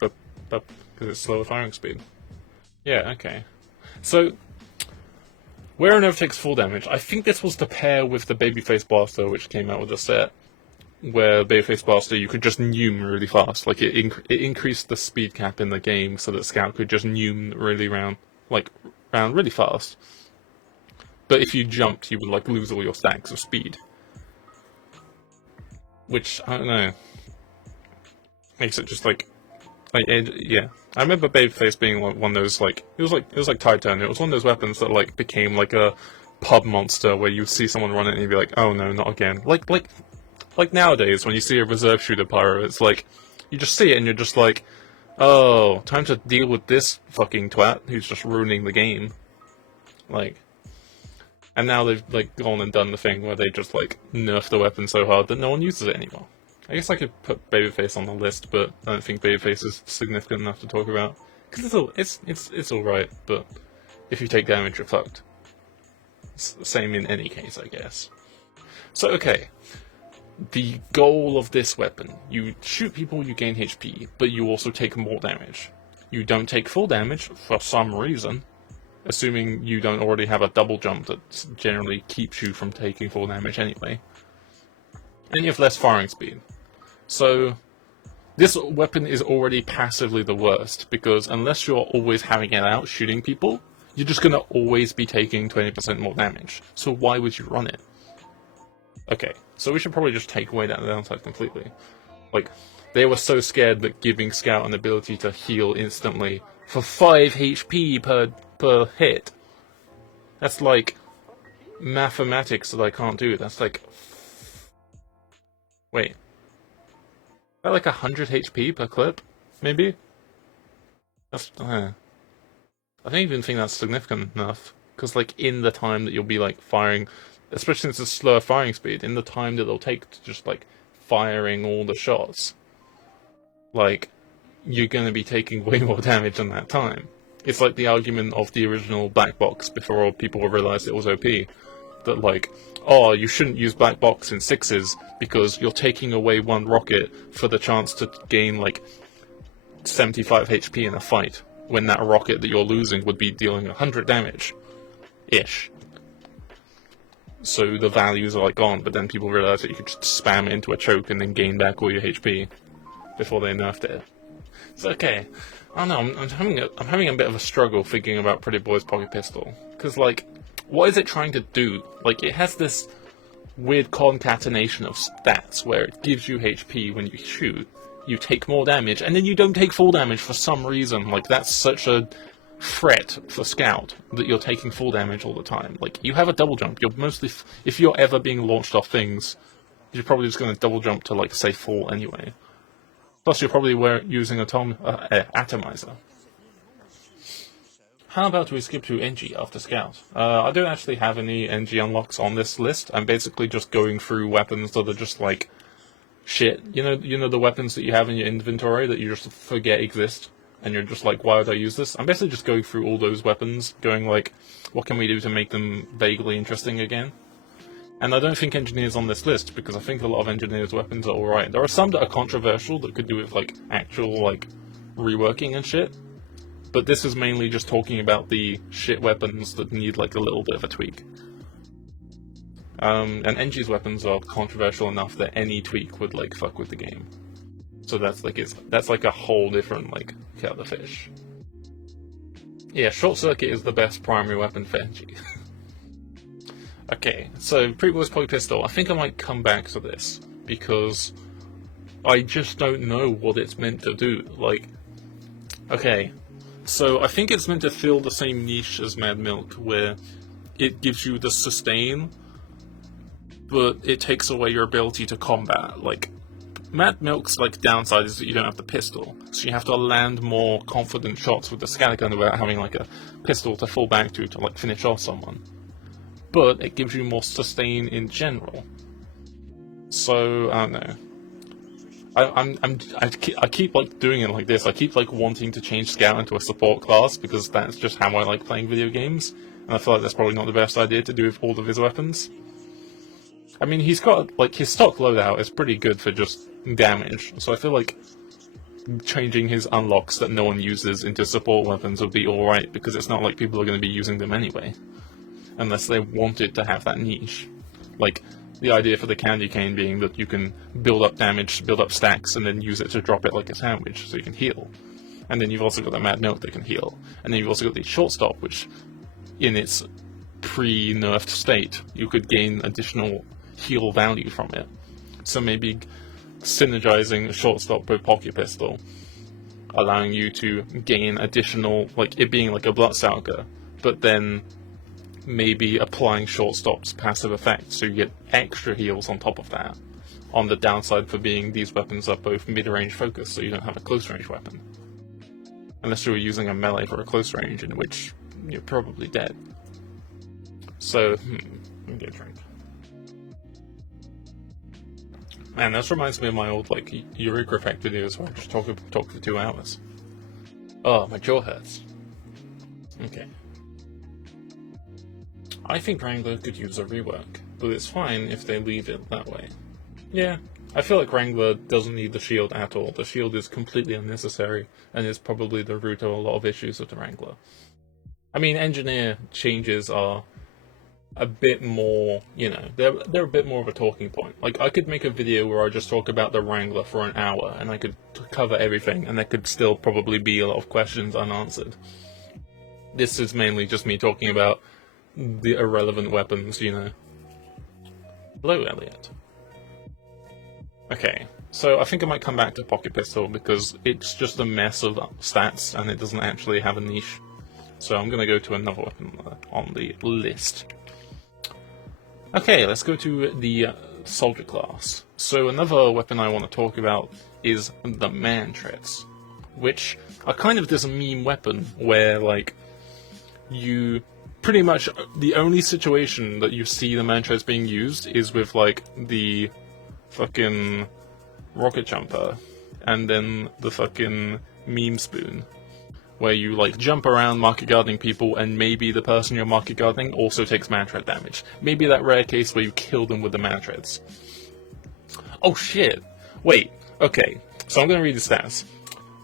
bip bip because it's slower firing speed. Yeah, okay. So where it never takes full damage. I think this was the pair with the Babyface Blaster, which came out with the set, where Babyface Blaster you could just nume really fast. Like it increased the speed cap in the game so that Scout could just nume really round really fast. But if you jumped, you would like lose all your stacks of speed, which I don't know makes it just like yeah. I remember Babyface being like one of those like it was like Titan. It was one of those weapons that like became like a pub monster where you see someone run it and you'd be like, oh no, not again. Like nowadays, when you see a reserve shooter pyro, it's like, you just see it and you're just like, oh, time to deal with this fucking twat who's just ruining the game. Like, and now they've, like, gone and done the thing where they just, like, nerf the weapon so hard that no one uses it anymore. I guess I could put Babyface on the list, but I don't think Babyface is significant enough to talk about. Because it's alright, but if you take damage, you're fucked. It's the same in any case, I guess. So, okay. The goal of this weapon, you shoot people, you gain HP, but you also take more damage. You don't take full damage, for some reason, assuming you don't already have a double jump that generally keeps you from taking full damage anyway. And you have less firing speed. So, this weapon is already passively the worst, because unless you're always having it out shooting people, you're just gonna always be taking 20% more damage. So why would you run it? Okay, so we should probably just take away that downside completely. Like, they were so scared that giving Scout an ability to heal instantly for 5 HP per hit. That's like mathematics that I can't do. That's like... Wait. Is that like 100 HP per clip? Maybe? That's... I don't even think that's significant enough. Because like, in the time that you'll be like firing... Especially since it's slower firing speed, in the time that it'll take to just, like, firing all the shots, like, you're going to be taking way more damage in that time. It's like the argument of the original Black Box before people realized it was OP. That, like, oh, you shouldn't use Black Box in sixes because you're taking away one rocket for the chance to gain, like, 75 HP in a fight, when that rocket that you're losing would be dealing 100 damage. Ish. So the values are like gone, but then people realize that you could just spam it into a choke and then gain back all your HP before they nerfed it. It's okay. I don't know. I'm having a bit of a struggle thinking about Pretty Boy's pocket pistol because like, what is it trying to do? Like, it has this weird concatenation of stats where it gives you HP when you shoot, you take more damage, and then you don't take full damage for some reason. Like, that's such a threat for Scout that you're taking full damage all the time. Like, you have a double jump. You're mostly, if you're ever being launched off things, you're probably just going to double jump to like say full anyway. Plus, you're probably using atomizer. How about we skip to NG after Scout? I don't actually have any NG unlocks on this list. I'm basically just going through weapons that are just like shit. You know the weapons that you have in your inventory that you just forget exist. And you're just like, why would I use this? I'm basically just going through all those weapons, going like, what can we do to make them vaguely interesting again? And I don't think Engineer's on this list, because I think a lot of Engineer's weapons are alright. There are some that are controversial that could do with, like, actual, like, reworking and shit. But this is mainly just talking about the shit weapons that need, like, a little bit of a tweak. And Engie's weapons are controversial enough that any tweak would, like, fuck with the game. So that's like a whole different, like, kettle of fish. Yeah, Short Circuit is the best primary weapon for Engie. Okay, so pre-voice poly pistol, I think I might come back to this, because I just don't know what it's meant to do. Like, okay, so I think it's meant to fill the same niche as Mad Milk, where it gives you the sustain, but it takes away your ability to combat. Like, Mad Milk's, like, downside is that you don't have the pistol, so you have to land more confident shots with the scattergun without having, like, a pistol to fall back to, like, finish off someone. But it gives you more sustain in general. So, I don't know. I keep like doing it like this. I keep like wanting to change Scout into a support class, because that's just how I like playing video games. And I feel like that's probably not the best idea to do with all of his weapons. I mean, he's got, like, his stock loadout is pretty good for just damage. So I feel like changing his unlocks that no one uses into support weapons would be alright, because it's not like people are going to be using them anyway. Unless they wanted to have that niche. Like, the idea for the candy cane being that you can build up damage, build up stacks, and then use it to drop it like a sandwich, so you can heal. And then you've also got the Mad Milk that can heal. And then you've also got the Shortstop, which, in its pre-nerfed state, you could gain additional heal value from it. So maybe synergizing a Shortstop with Pocket Pistol, allowing you to gain additional, like, it being like a Bloodsucker, but then maybe applying Shortstop's passive effect, so you get extra heals on top of that. On the downside for being these weapons are both mid-range focused, so you don't have a close-range weapon. Unless you were using a melee for a close range, in which you're probably dead. So, let me get a drink. Man, this reminds me of my old, like, Eureka Effect videos where I just talk for 2 hours. Oh, my jaw hurts. Okay. I think Wrangler could use a rework, but it's fine if they leave it that way. Yeah, I feel like Wrangler doesn't need the shield at all. The shield is completely unnecessary, and is probably the root of a lot of issues with the Wrangler. I mean, Engineer changes are a bit more, you know, they're a bit more of a talking point. Like, I could make a video where I just talk about the Wrangler for an hour, and I could cover everything, and there could still probably be a lot of questions unanswered. This is mainly just me talking about the irrelevant weapons, you know. Hello, Elliot. Okay, so I think I might come back to Pocket Pistol, because it's just a mess of stats, and it doesn't actually have a niche. So I'm gonna go to another weapon on the list. Okay, let's go to the Soldier class. So another weapon I want to talk about is the Mantreads, which are kind of this meme weapon where, like, you pretty much, the only situation that you see the Mantreads being used is with, like, the fucking rocket jumper, and then the fucking meme spoon, where you, like, jump around market guarding people, and maybe the person you're market guarding also takes Mantread damage. Maybe that rare case where you kill them with the Mantreads. Oh shit! Wait, okay, so I'm gonna read the stats.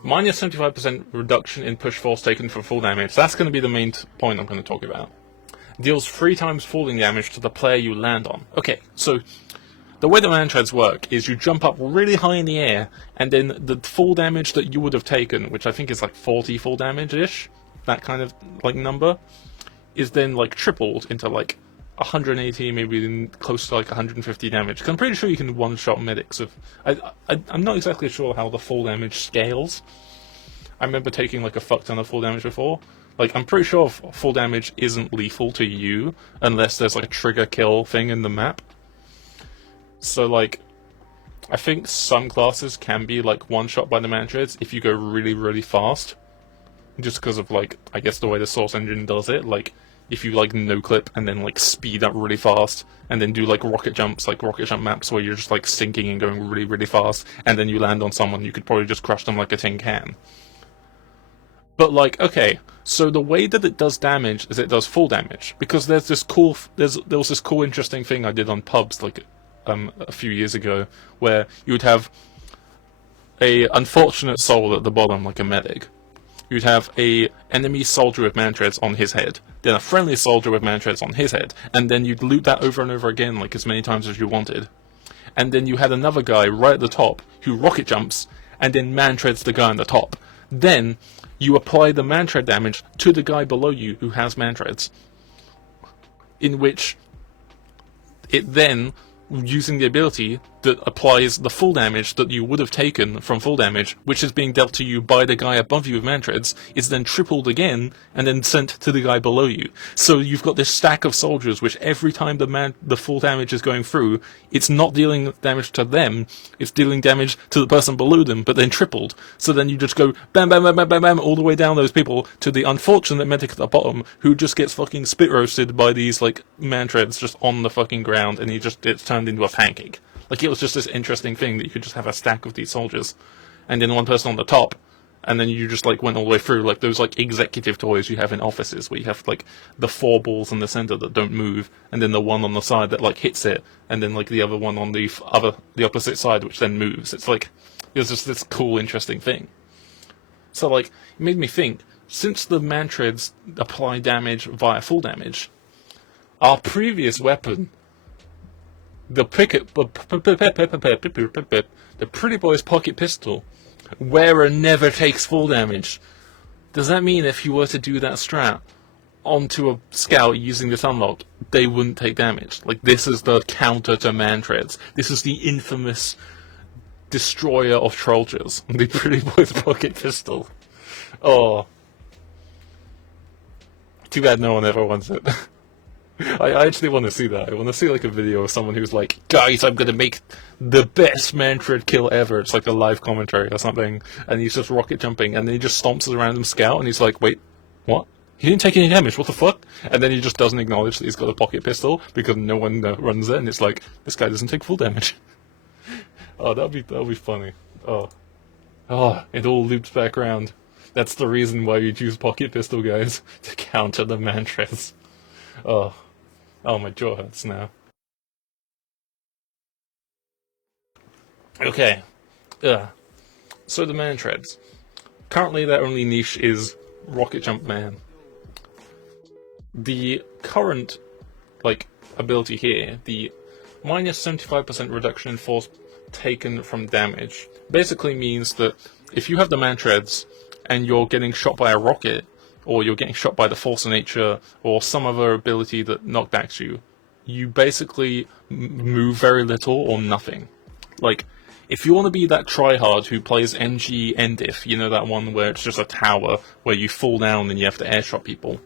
Minus 75% reduction in push force taken for full damage. That's going to be the main point I'm going to talk about. Deals 3 times falling damage to the player you land on. Okay, so the way the Mantreads work is you jump up really high in the air, and then the full damage that you would have taken, which I think is like 40 full damage-ish, that kind of, like, number, is then, like, tripled into, like, 180, maybe close to, like, 150 damage. 'Cause I'm pretty sure you can one-shot medics with... I'm not exactly sure how the full damage scales. I remember taking, like, a fuck ton of full damage before. Like, I'm pretty sure full damage isn't lethal to you, unless there's, like, a trigger kill thing in the map. So, like, I think some classes can be, like, one-shot by the Mantreads if you go really, really fast. Just because of, like, I guess the way the Source Engine does it. Like, if you, like, no-clip and then, like, speed up really fast, and then do, like, rocket jumps, like rocket jump maps where you're just, like, sinking and going really, really fast, and then you land on someone, you could probably just crush them like a tin can. But like, okay, so the way that it does damage is it does full damage, because there was this cool interesting thing I did on pubs like a few years ago, where you would have a unfortunate soul at the bottom, like a medic. You'd have a enemy soldier with Mantreads on his head, then a friendly soldier with Mantreads on his head, and then you'd loop that over and over again, like as many times as you wanted. And then you had another guy right at the top who rocket jumps, and then Mantreads the guy on the top. Then you apply the Mantread damage to the guy below you who has Mantreads, in which it then, using the ability that applies the full damage that you would have taken from full damage, which is being dealt to you by the guy above you with Mantreads, is then tripled again and then sent to the guy below you. So you've got this stack of soldiers which every time the full damage is going through, it's not dealing damage to them, it's dealing damage to the person below them, but then tripled. So then you just go bam bam bam bam bam bam all the way down those people to the unfortunate medic at the bottom who just gets fucking spit roasted by these like Mantreads just on the fucking ground, and he just gets turned into a pancake. Like, it was just this interesting thing that you could just have a stack of these soldiers, and then one person on the top, and then you just, like, went all the way through, like, those, like, executive toys you have in offices, where you have, like, the 4 balls in the center that don't move, and then the one on the side that, like, hits it, and then, like, the other one on the opposite side, which then moves. It's, like, it was just this cool, interesting thing. So, like, it made me think, since the Mantreads apply damage via full damage, our previous weapon, the Pretty Boy's pocket pistol, wearer never takes full damage. Does that mean if you were to do that strat onto a scout using this unlock, they wouldn't take damage? Like, this is the counter to Mantreads. This is the infamous destroyer of Trollgers, the Pretty Boy's pocket pistol. Oh. Too bad no one ever wants it. I actually want to see that. I want to see like a video of someone who's like, guys, I'm gonna make the best Mantread kill ever. It's like a live commentary or something, and he's just rocket jumping, and then he just stomps a random scout, and he's like, wait, what? He didn't take any damage, what the fuck? And then he just doesn't acknowledge that he's got a pocket pistol, because no one runs it, and it's like, this guy doesn't take full damage. Oh, that'll be funny. Oh, it all loops back around. That's the reason why you choose pocket pistol, guys, to counter the Mantreads. Oh, my jaw hurts now. Okay. So the Mantreads. Currently their only niche is Rocket Jump Man. The current, like, ability here, the minus 75% reduction in force taken from damage, basically means that if you have the Mantreads and you're getting shot by a rocket, or you're getting shot by the force of nature, or some other ability that knockbacks you, you basically move very little or nothing. Like, if you want to be that tryhard who plays NG Endif, you know that one where it's just a tower where you fall down and you have to airshot people.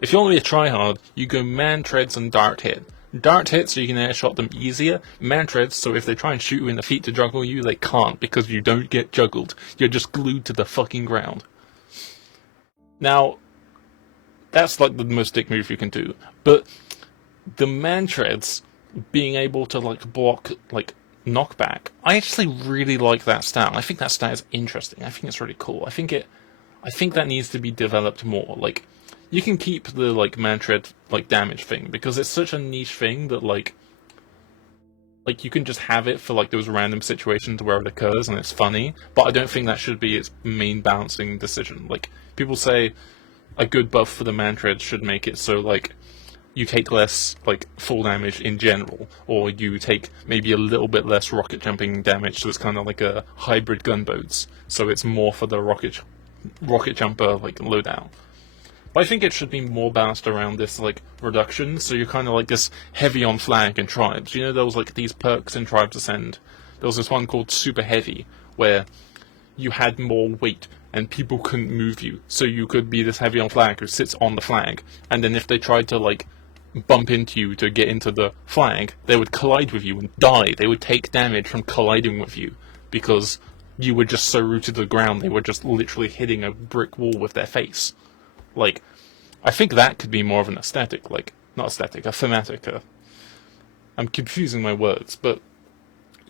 If you want to be a tryhard, you go Mantreads and Dart Hit. Dart Hit so you can airshot them easier, Mantreads so if they try and shoot you in the feet to juggle you, they can't because you don't get juggled. You're just glued to the fucking ground. Now, that's like the most dick move you can do. But the Mantreads being able to like block like knockback, I actually really like that stat. I think that stat is interesting. I think it's really cool. I think that needs to be developed more. Like, you can keep the like Mantread like damage thing because it's such a niche thing that like you can just have it for like those random situations where it occurs and it's funny. But I don't think that should be its main balancing decision. Like, people say a good buff for the Mantreads should make it so, like, you take less, like, full damage in general, or you take maybe a little bit less rocket jumping damage, so it's kind of like a hybrid gunboats, so it's more for the rocket jumper, like, loadout. But I think it should be more balanced around this, like, reduction, so you're kind of like this heavy on flag in Tribes. You know, there was, like, these perks in Tribes Ascend. There was this one called Super Heavy, where you had more weight, and people couldn't move you. So you could be this heavy on flag who sits on the flag, and then if they tried to, like, bump into you to get into the flag, they would collide with you and die. They would take damage from colliding with you, because you were just so rooted to the ground, they were just literally hitting a brick wall with their face. Like, I think that could be more of an aesthetic, like, not aesthetic, a thematic. I'm confusing my words, but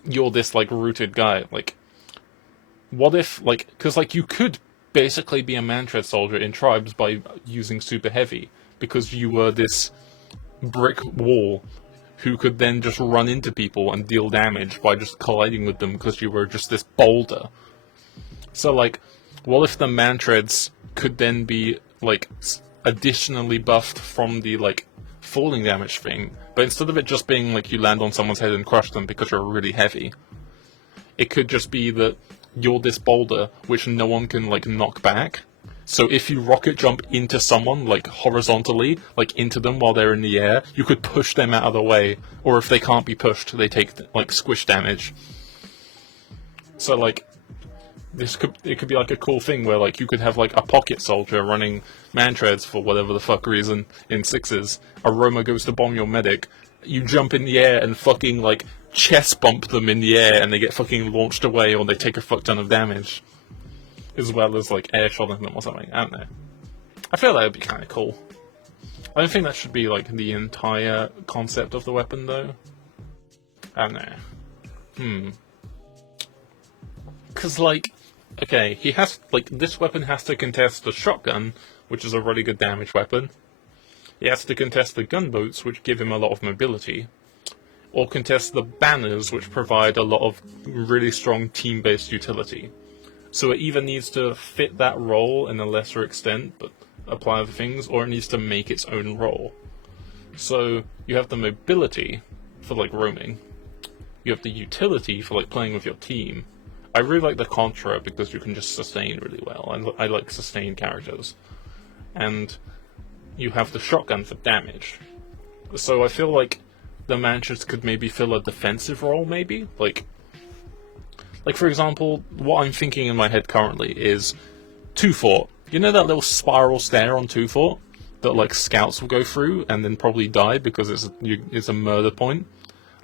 you're this, like, rooted guy, like, what if, like, because, like, you could basically be a Mantread soldier in tribes by using super heavy, because you were this brick wall who could then just run into people and deal damage by just colliding with them because you were just this boulder. So, like, what if the Mantreads could then be, like, additionally buffed from the, like, falling damage thing, but instead of it just being, like, you land on someone's head and crush them because you're really heavy, it could just be that you're this boulder which no one can, like, knock back. So if you rocket jump into someone, like, horizontally, like, into them while they're in the air, you could push them out of the way, or if they can't be pushed, they take, like, squish damage. So, like, it could be, like, a cool thing where, like, you could have, like, a pocket soldier running Mantreads for whatever the fuck reason in 6s, a roamer goes to bomb your medic, you jump in the air and fucking, like, chest bump them in the air and they get fucking launched away or they take a fuck ton of damage. As well as, like, air shotting them or something. I don't know. I feel that would be kind of cool. I don't think that should be, like, the entire concept of the weapon, though. I don't know. Because, like, okay, he has, like, this weapon has to contest the shotgun, which is a really good damage weapon. He has to contest the gunboats, which give him a lot of mobility. Or contest the banners, which provide a lot of really strong team-based utility. So it either needs to fit that role in a lesser extent, but apply other things, or it needs to make its own role. So you have the mobility for, like, roaming. You have the utility for, like, playing with your team. I really like the Contra because you can just sustain really well. I like sustain characters. And you have the shotgun for damage. So I feel like the Mantreads could maybe fill a defensive role, maybe? Like, for example, what I'm thinking in my head currently is 2-Fort. You know that little spiral stair on 2-Fort that, like, scouts will go through and then probably die because it's a murder point?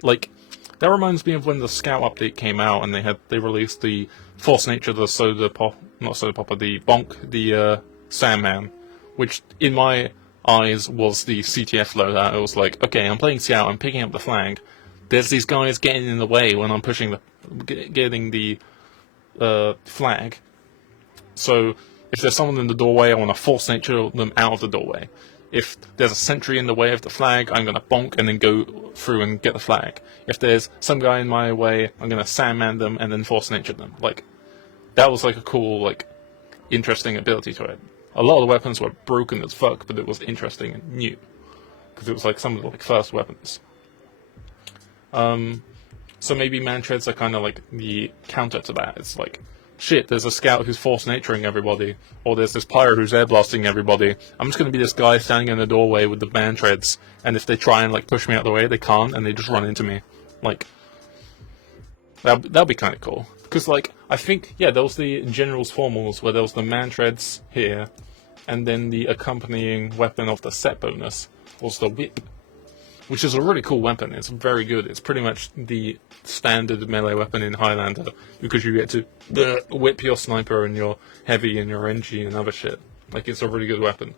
Like, that reminds me of when the Scout update came out and they released the Force Nature, the the Bonk, the Sandman, which in my eyes was the CTF loadout. It was like, okay, I'm playing Scout, I'm picking up the flank. There's these guys getting in the way when I'm getting the flag. So if there's someone in the doorway, I want to Force Nature them out of the doorway. If there's a sentry in the way of the flag, I'm going to bonk and then go through and get the flag. If there's some guy in my way, I'm going to Sandman them and then Force Nature them. Like, that was, like, a cool, like, interesting ability to it. A lot of the weapons were broken as fuck, but it was interesting and new. Because it was, like, some of the, like, first weapons. So maybe Mantreads are kind of like the counter to that. It's like, shit, there's a scout who's force naturing everybody, or there's this pirate who's air blasting everybody. I'm just going to be this guy standing in the doorway with the Mantreads, and if they try and, like, push me out of the way, they can't, and they just run into me. Like, that'd be kind of cool. Because, like, I think, yeah, there was the General's Formals, where there was the Mantreads here, and then the accompanying weapon of the set bonus was the whip, which is a really cool weapon. It's very good. It's pretty much the standard melee weapon in Highlander, because you get to whip your sniper and your heavy and your NG and other shit. Like, it's a really good weapon.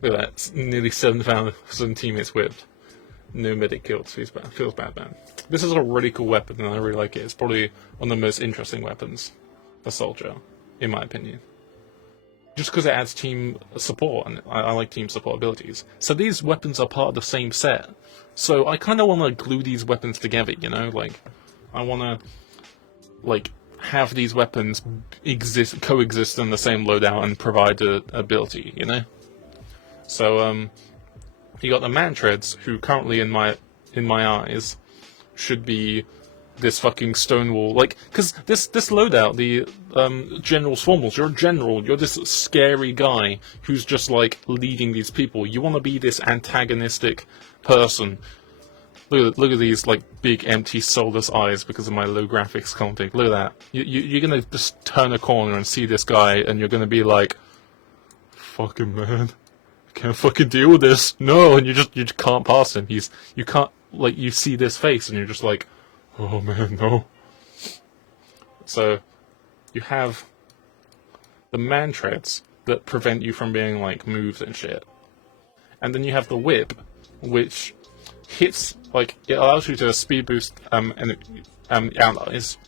Look at that. It's nearly 7,000 teammates whipped. No medic killed. Feels bad, man. This is a really cool weapon, and I really like it. It's probably one of the most interesting weapons for Soldier, in my opinion. Just because it adds team support, and I like team support abilities. So these weapons are part of the same set. So I kind of want to glue these weapons together, you know? Like, I want to, like, have these weapons coexist in the same loadout and provide the ability, you know? So, you got the Mantreads, who currently, in my eyes, should be this fucking Stonewall, like, because this loadout, the General's Formals, you're a general, you're this scary guy who's just, like, leading these people. You want to be this antagonistic person. Look at these, like, big empty soulless eyes because of my low graphics config. Look at that. You're gonna just turn a corner and see this guy, and you're gonna be like, fucking man, I can't fucking deal with this. No, and you just can't pass him. You can't, like, you see this face and you're just like, oh man, no. So, you have the Mantreads that prevent you from being, like, moved and shit. And then you have the whip, which hits, like, it allows you to speed boost allies,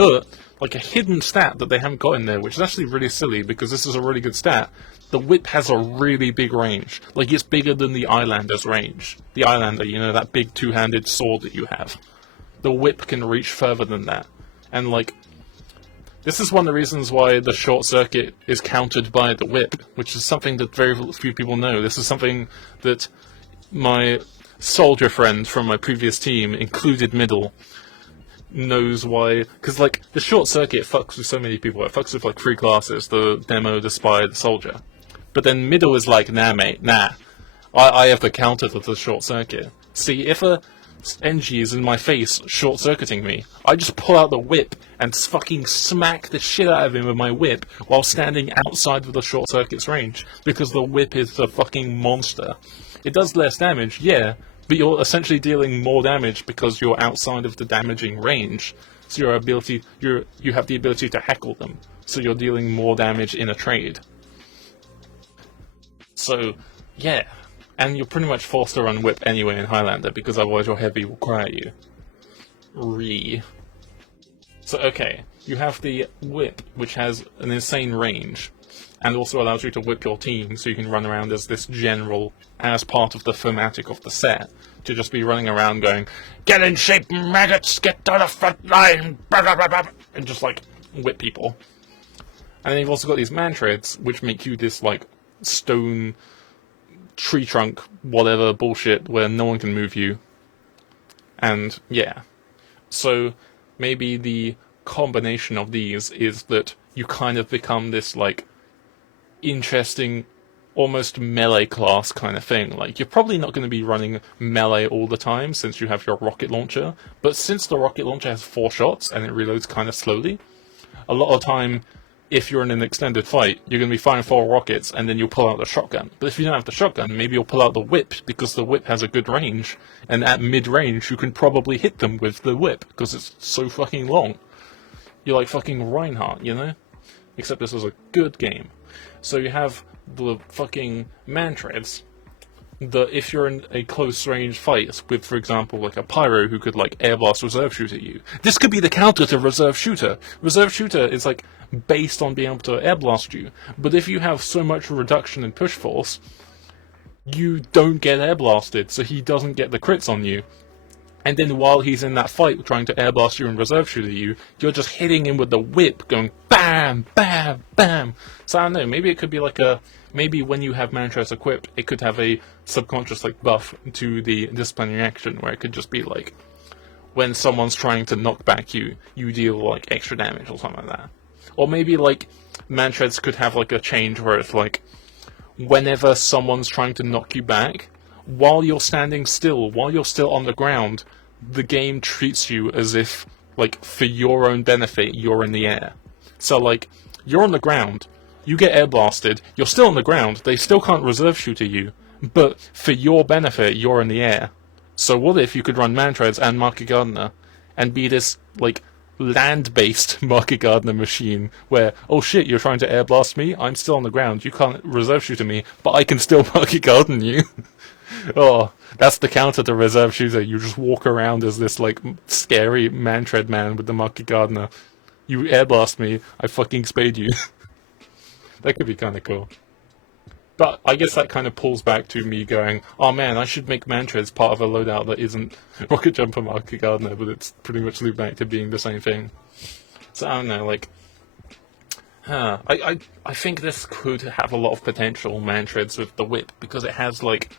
But, like, a hidden stat that they haven't got in there, which is actually really silly, because this is a really good stat, the whip has a really big range. Like, it's bigger than the Eyelander's range. The Eyelander, you know, that big two-handed sword that you have. The whip can reach further than that. And, like, this is one of the reasons why the short circuit is countered by the whip, which is something that very few people know. This is something that my soldier friend from my previous team, included Middle, knows why. Because, like, the short circuit fucks with so many people. It fucks with, like, 3 classes: the Demo, the Spy, the Soldier. But then Middle is like, nah, mate, nah. I have the counter to the short circuit. See, if a NG is in my face short-circuiting me, I just pull out the whip and fucking smack the shit out of him with my whip while standing outside of the short circuit's range, because the whip is a fucking monster. It does less damage, yeah, but you're essentially dealing more damage because you're outside of the damaging range. So you have the ability to heckle them, so you're dealing more damage in a trade. So, yeah. And you're pretty much forced to run whip anyway in Highlander, because otherwise your heavy will cry at you. So, okay, you have the whip, which has an insane range, and also allows you to whip your team, so you can run around as this general, as part of the thematic of the set, to just be running around going, "Get in shape, maggots, get to the front line," blah, blah, blah, blah, and just, like, whip people. And then you've also got these Mantreads, which make you this, like, stone tree trunk, whatever bullshit, where no one can move you. And, yeah. So, maybe the combination of these is that you kind of become this, like, interesting, almost melee class kind of thing. Like, you're probably not going to be running melee all the time, since you have your rocket launcher, but since the rocket launcher has 4 shots, and it reloads kind of slowly, a lot of time, if you're in an extended fight, you're going to be firing 4 rockets, and then you'll pull out the shotgun. But if you don't have the shotgun, maybe you'll pull out the whip, because the whip has a good range, and at mid-range, you can probably hit them with the whip, because it's so fucking long. You're like fucking Reinhardt, you know? Except this is a good game. So you have the fucking Mantreads, that if you're in a close-range fight with, for example, like a Pyro who could, like, air blast Reserve Shoot at you, this could be the counter to Reserve Shooter. Reserve Shooter is, like, based on being able to air blast you, but if you have so much reduction in push force, you don't get air blasted, so he doesn't get the crits on you. And then while he's in that fight trying to air blast you and Reserve Shoot at you, you're just hitting him with the whip, going BAM! BAM! BAM! So I don't know, maybe it could be like maybe when you have Mantreads equipped, it could have a subconscious, like, buff to the disciplinary action, where it could just be like, when someone's trying to knock back you, you deal, like, extra damage or something like that. Or maybe, like, Mantreads could have, like, a change where it's like, whenever someone's trying to knock you back, while you're standing still, while you're still on the ground, the game treats you as if, like, for your own benefit, you're in the air. So, like, you're on the ground, you get air blasted, you're still on the ground, they still can't Reserve Shoot at you, but for your benefit, you're in the air. So what if you could run Mantreads and Market Gardener, and be this, like, land-based Market Gardener machine, where, oh shit, you're trying to air blast me, I'm still on the ground, you can't Reserve Shoot at me, but I can still Market Garden you. Oh, that's the counter to Reserve Shooter. You just walk around as this, like, scary Mantread man with the Market Gardener. You air blast me, I fucking spade you. That could be kind of cool. But I guess that kind of pulls back to me going, oh man, I should make Mantreads part of a loadout that isn't Rocket Jumper Market Gardener, but it's pretty much looped back to being the same thing. So I don't know, like, I think this could have a lot of potential, Mantreads with the whip, because it has, like,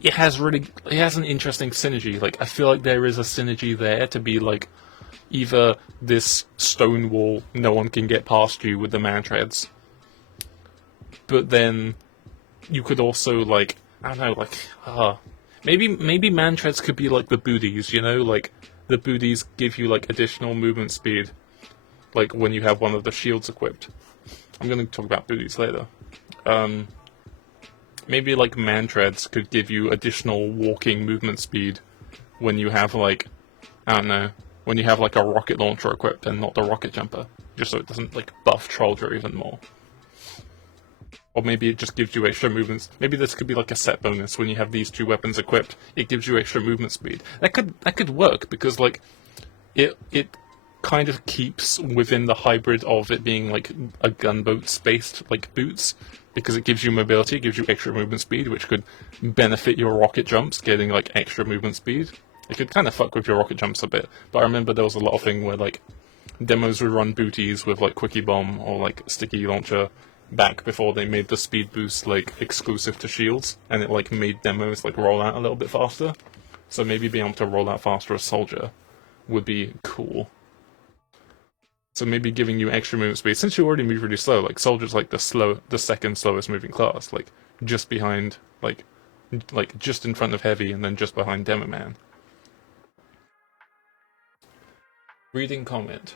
it has an interesting synergy. Like, I feel like there is a synergy there to be, like, either this stone wall, no one can get past you with the Mantreads, but then you could also, like, I don't know, like, maybe Mantreads could be like the booties, you know, like, the booties give you, like, additional movement speed, like, when you have one of the shields equipped. I'm gonna talk about booties later. Maybe, like, Mantreads could give you additional walking movement speed when you have, like, I don't know, when you have, like, a rocket launcher equipped and not the rocket jumper, just so it doesn't, like, buff Trollger even more. Or maybe it just gives you extra movements. Maybe this could be like a set bonus when you have these 2 weapons equipped. It gives you extra movement speed. That could work, because, like, it kind of keeps within the hybrid of it being like a gunboat based like boots, because it gives you mobility, it gives you extra movement speed, which could benefit your rocket jumps, getting like extra movement speed. It could kind of fuck with your rocket jumps a bit, but I remember there was a lot of thing where like demos would run booties with like Quickie Bomb or like Sticky Launcher back before they made the speed boost like exclusive to shields, and it like made demos like roll out a little bit faster. So maybe being able to roll out faster as Soldier would be cool. So maybe giving you extra movement speed, since you already move really slow. Like Soldier's like the second slowest moving class, like just behind, like just in front of Heavy, and then just behind Demo Man. Reading comment.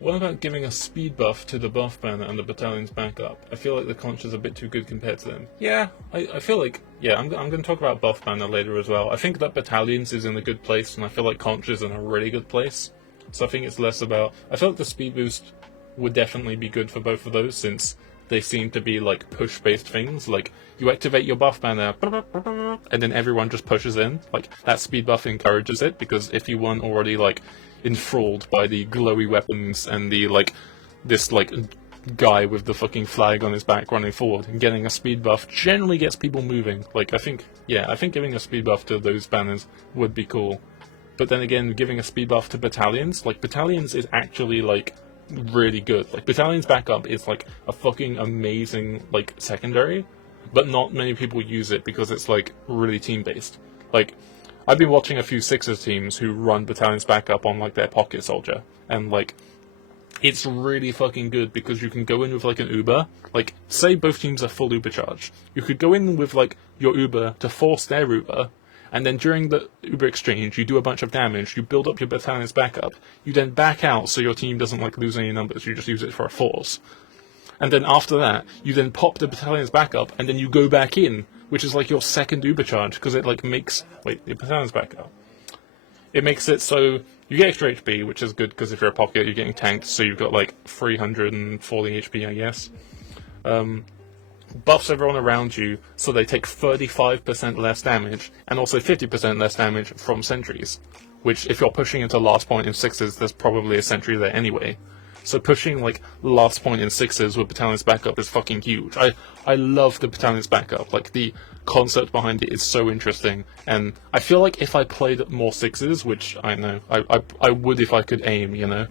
What about giving a speed buff to the buff banner and the battalion's backup? I feel like the conch is a bit too good compared to them. Yeah, I feel like, yeah, I'm going to talk about buff banner later as well. I think that battalions is in a good place, and I feel like conch is in a really good place. So I think it's less about... I feel like the speed boost would definitely be good for both of those, since they seem to be like push-based things. Like, you activate your buff banner, and then everyone just pushes in. Like, that speed buff encourages it, because if you weren't already like enthralled by the glowy weapons and the like this like guy with the fucking flag on his back running forward, and getting a speed buff generally gets people moving. Like, I think giving a speed buff to those banners would be cool. But then again, giving a speed buff to battalions, like battalions is actually like really good. Like battalions backup is like a fucking amazing like secondary, but not many people use it because it's like really team based. Like, I've been watching a few Sixers teams who run battalions backup on like their pocket soldier, and like it's really fucking good because you can go in with like an Uber. Like, say both teams are full Uber charge, you could go in with like your Uber to force their Uber, and then during the Uber exchange you do a bunch of damage, you build up your battalion's backup, you then back out so your team doesn't like lose any numbers, you just use it for a force. And then after that, you then pop the battalion's backup, and then you go back in, which is like your second Uber charge, because it like makes... Wait, the battalion's backup. It makes it so you get extra HP, which is good, because if you're a pocket, you're getting tanked, so you've got like 340 HP, I guess. Buffs everyone around you, so they take 35% less damage, and also 50% less damage from sentries. Which, if you're pushing into last point in sixes, there's probably a sentry there anyway. So pushing, like, last point in sixes with battalion's backup is fucking huge. I love the battalion's backup. Like, the concept behind it is so interesting. And I feel like if I played more sixes, which I know, I would if I could aim, you know?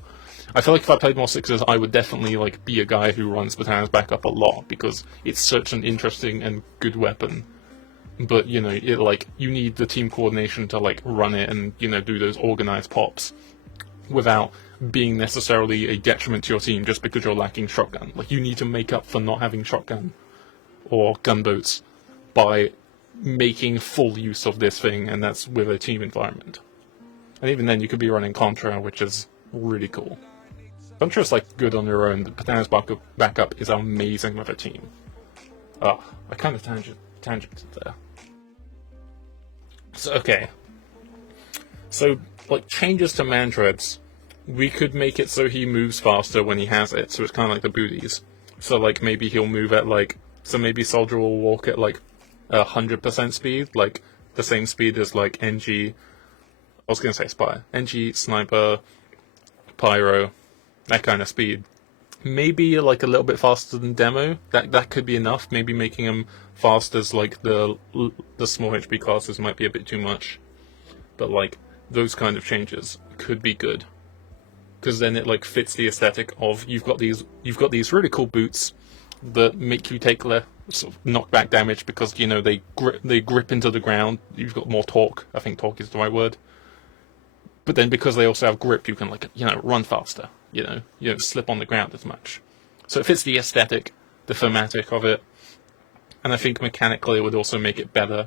I feel like if I played more sixes, I would definitely, like, be a guy who runs battalion's backup a lot, because it's such an interesting and good weapon. But, you know, it, like, you need the team coordination to, like, run it and, you know, do those organized pops without being necessarily a detriment to your team just because you're lacking shotgun. Like, you need to make up for not having shotgun or gunboats by making full use of this thing, and that's with a team environment. And even then, you could be running Contra, which is really cool. Contra's, like, good on your own. The Patan's backup is amazing with a team. I kind of tangented there. So, okay. So, like, changes to Mantreads, we could make it so he moves faster when he has it, so it's kind of like the booties. So, like, maybe he'll move at, like... So maybe Soldier will walk at, like, 100% speed, like, the same speed as, like, NG... I was gonna say Spy. NG, Sniper, Pyro, that kind of speed. Maybe, like, a little bit faster than Demo. That could be enough. Maybe making him fast as, like, the small HP classes might be a bit too much. But, like, those kind of changes could be good. Because then it, like, fits the aesthetic of you've got these really cool boots that make you take less sort of knockback damage because, you know, they grip into the ground. You've got more torque. I think torque is the right word. But then because they also have grip, you can, like, you know, run faster. You don't slip on the ground as much. So it fits the aesthetic, the thematic of it. And I think mechanically it would also make it better.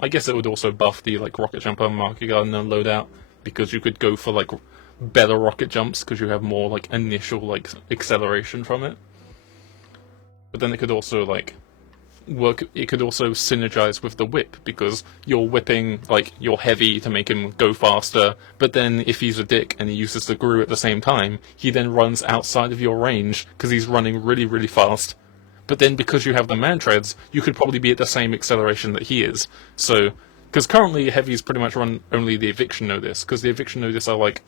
I guess it would also buff the, like, rocket jumper, market garden, and loadout, because you could go for, like, better rocket jumps because you have more, like, initial, like, acceleration from it. But then it could also, like, it could also synergize with the whip, because you're whipping, like, your heavy to make him go faster, but then if he's a dick and he uses the Gru at the same time, he then runs outside of your range because he's running really, really fast. But then because you have the Mantreads, you could probably be at the same acceleration that he is. So, because currently heavies pretty much run only the eviction notice, because the eviction notice are like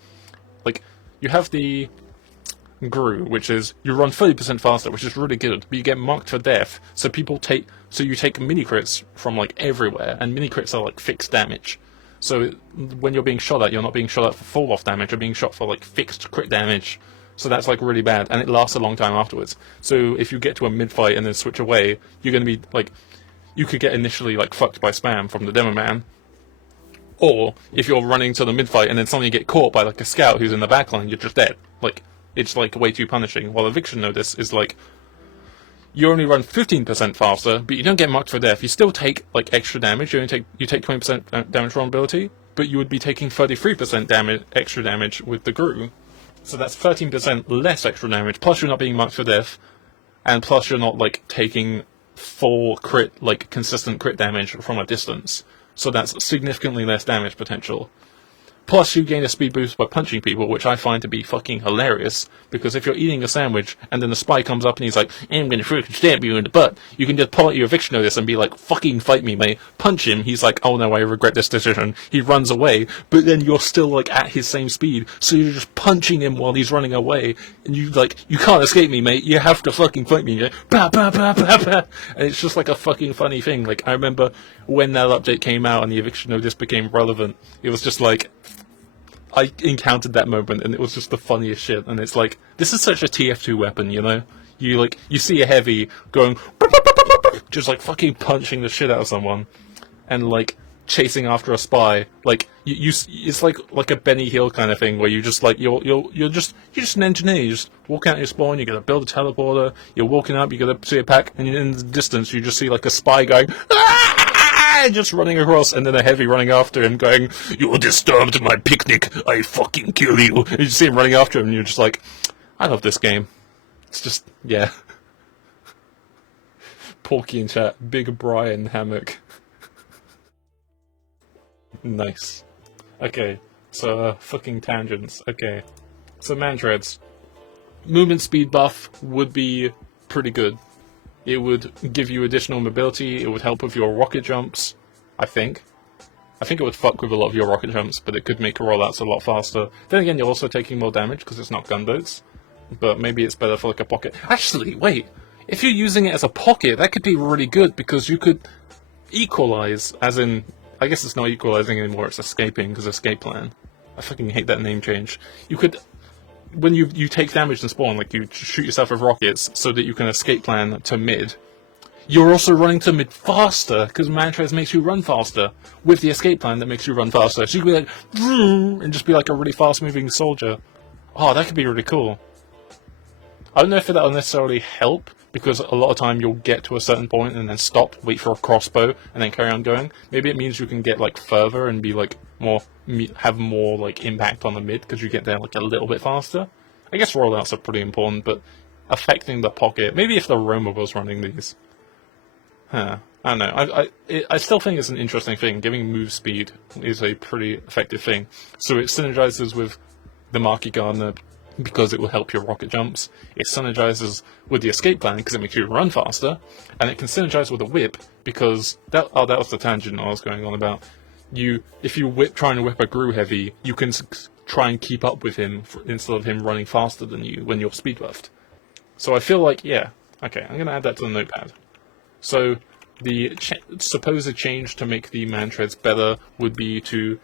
You have the Gru, which is you run 30% faster, which is really good, but you get marked for death. So you take mini crits from like everywhere, and mini crits are like fixed damage. So when you're being shot at, you're not being shot at for fall off damage, you're being shot for like fixed crit damage. So that's like really bad, and it lasts a long time afterwards. So if you get to a mid fight and then switch away, you're going to be like, you could get initially like fucked by spam from the demo man. Or if you're running to the mid fight and then suddenly get caught by like a scout who's in the backline, you're just dead. Like, it's like way too punishing. While Eviction Notice is like, you only run 15% faster, but you don't get marked for death. You still take like extra damage. You take 20% damage vulnerability, but you would be taking 33% extra damage with the Gru. So that's 13% less extra damage. Plus you're not being marked for death, and plus you're not like taking full crit, like consistent crit damage from a distance. So that's significantly less damage potential. Plus, you gain a speed boost by punching people, which I find to be fucking hilarious, because if you're eating a sandwich, and then the spy comes up and he's like, I'm gonna freaking stab you in the butt, you can just pull out your eviction notice and be like, fucking fight me, mate. Punch him, he's like, oh no, I regret this decision. He runs away, but then you're still like at his same speed, so you're just punching him while he's running away, and you like, you can't escape me, mate, you have to fucking fight me. You're like, bah, bah, bah, bah, bah. And it's just like a fucking funny thing. Like, I remember when that update came out and the eviction notice became relevant, it was just like, I encountered that moment and it was just the funniest shit. And it's like, this is such a TF2 weapon, you know? You see a heavy going, just like fucking punching the shit out of someone, and like chasing after a spy. Like it's like a Benny Hill kind of thing where you just like you're just an engineer. You just walk out your spawn, you gotta build a teleporter. You're walking up, you gotta see a pack, and in the distance you just see like a spy going, just running across, and then a heavy running after him going, you disturbed my picnic, I fucking kill you. And you see him running after him and you're just like, I love this game. It's just, yeah. Porky in chat, Big Brian Hammock. Nice. Okay, so fucking tangents. Okay, so Mantreads. Movement speed buff would be pretty good. It would give you additional mobility, it would help with your rocket jumps, I think. I think it would fuck with a lot of your rocket jumps, but it could make rollouts a lot faster. Then again, you're also taking more damage because it's not gunboats. But maybe it's better for like a pocket. Actually, wait! If you're using it as a pocket, that could be really good because you could equalize, as in, I guess it's not equalizing anymore, it's escaping because escape plan. I fucking hate that name change. You could, when you take damage and spawn, like you shoot yourself with rockets so that you can escape plan to mid. You're also running to mid faster, because Mantreads makes you run faster, with the escape plan that makes you run faster. So you can be like, vroom, and just be like a really fast moving soldier. Oh, that could be really cool. I don't know if that'll necessarily help, because a lot of time you'll get to a certain point and then stop, wait for a crossbow, and then carry on going. Maybe it means you can get like further and be like have more like impact on the mid, because you get there like a little bit faster. I guess rollouts are pretty important, but affecting the pocket, maybe if the Roma was running these. Huh. I don't know. I still think it's an interesting thing. Giving move speed is a pretty effective thing. So it synergizes with the Marquee Gardener because it will help your rocket jumps. It synergizes with the escape plan because it makes you run faster, and it can synergize with the whip because that was the tangent I was going on about. If you trying to whip a Gru heavy, you can try and keep up with him instead of him running faster than you when you're speed buffed. So I feel like, yeah, okay, I'm gonna add that to the notepad. So the supposed change to make the Mantreads better would be to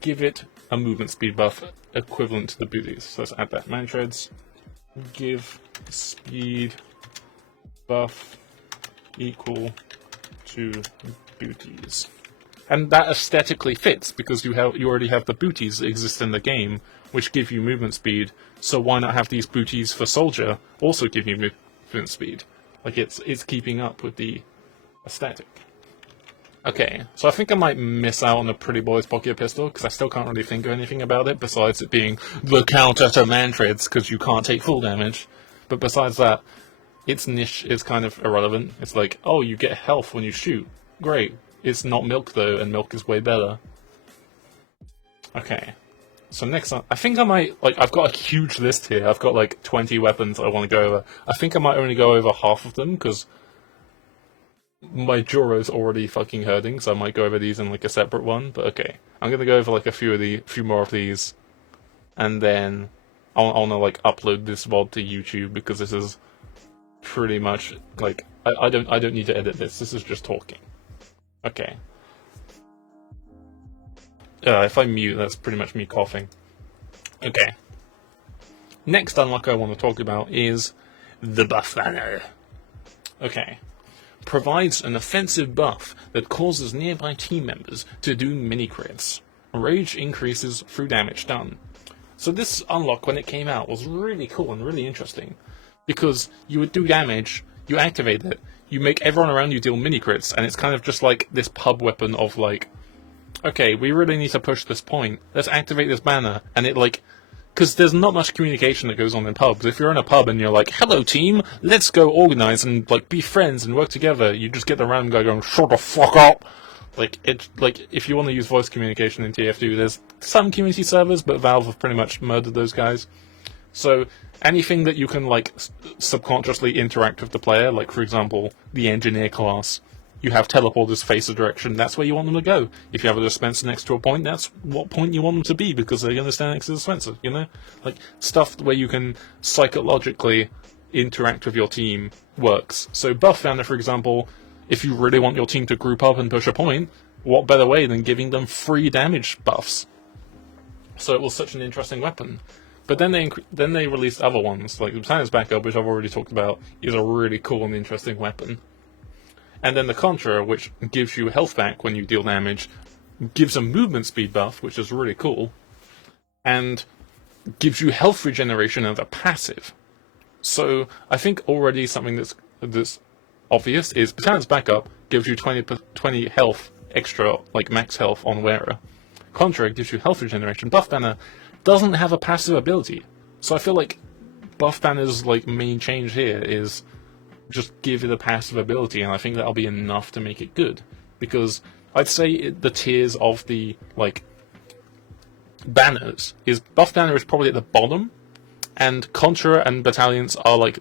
give it a movement speed buff equivalent to the booties. So let's add that. Mantreads, give speed buff equal to booties. And that aesthetically fits, because you already have the booties that exist in the game, which give you movement speed, so why not have these booties for Soldier also give you movement speed? Like, it's keeping up with the aesthetic. Okay, so I think I might miss out on the Pretty Boys Pocket Pistol, because I still can't really think of anything about it, besides it being the counter to Mantreads, because you can't take full damage. But besides that, its niche is kind of irrelevant. It's like, oh, you get health when you shoot. Great. It's not milk, though, and milk is way better. Okay. So next up, I think I might, I've got a huge list here. I've got, 20 weapons I want to go over. I think I might only go over half of them, because my Joro's already fucking hurting, so I might go over these in, a separate one. But okay. I'm gonna go over, a few more of these. And then I want to like upload this VOD to YouTube because this is pretty much like I don't need to edit this. This is just talking. Okay. If I mute, that's pretty much me coughing. Okay. Next unlock I want to talk about is the Buff Banner. Okay. Provides an offensive buff that causes nearby team members to do mini-crits. Rage increases through damage done. So this unlock, when it came out, was really cool and really interesting. Because you would do damage, you activate it, you make everyone around you deal mini-crits, and it's kind of just like this pub weapon of like, okay, we really need to push this point, let's activate this banner, and it like, because there's not much communication that goes on in pubs. If you're in a pub and you're like, hello team, let's go organize and like be friends and work together, you just get the random guy going, shut the fuck up! Like, if you want to use voice communication in TF2, there's some community servers, but Valve have pretty much murdered those guys. So, anything that you can, like, subconsciously interact with the player, like, for example, the engineer class, you have teleporters face a direction, that's where you want them to go. If you have a dispenser next to a point, that's what point you want them to be, because they're going to stand next to the dispenser, you know? Like, stuff where you can psychologically interact with your team works. So, Buff Banner, for example, if you really want your team to group up and push a point, what better way than giving them free damage buffs? So it was such an interesting weapon. But then they released other ones, like the Battalion's Backup, which I've already talked about, is a really cool and interesting weapon. And then the Contra, which gives you health back when you deal damage, gives a movement speed buff, which is really cool, and gives you health regeneration as a passive. So I think already something that's obvious is Battalion's Backup gives you 20 health extra, like max health on wearer. Contra gives you health regeneration. Buff Banner doesn't have a passive ability, so I feel like Buff Banner's like main change here is just give it a passive ability, and I think that'll be enough to make it good. Because I'd say the tiers of the like banners is Buff Banner is probably at the bottom, and Contra and Battalions are like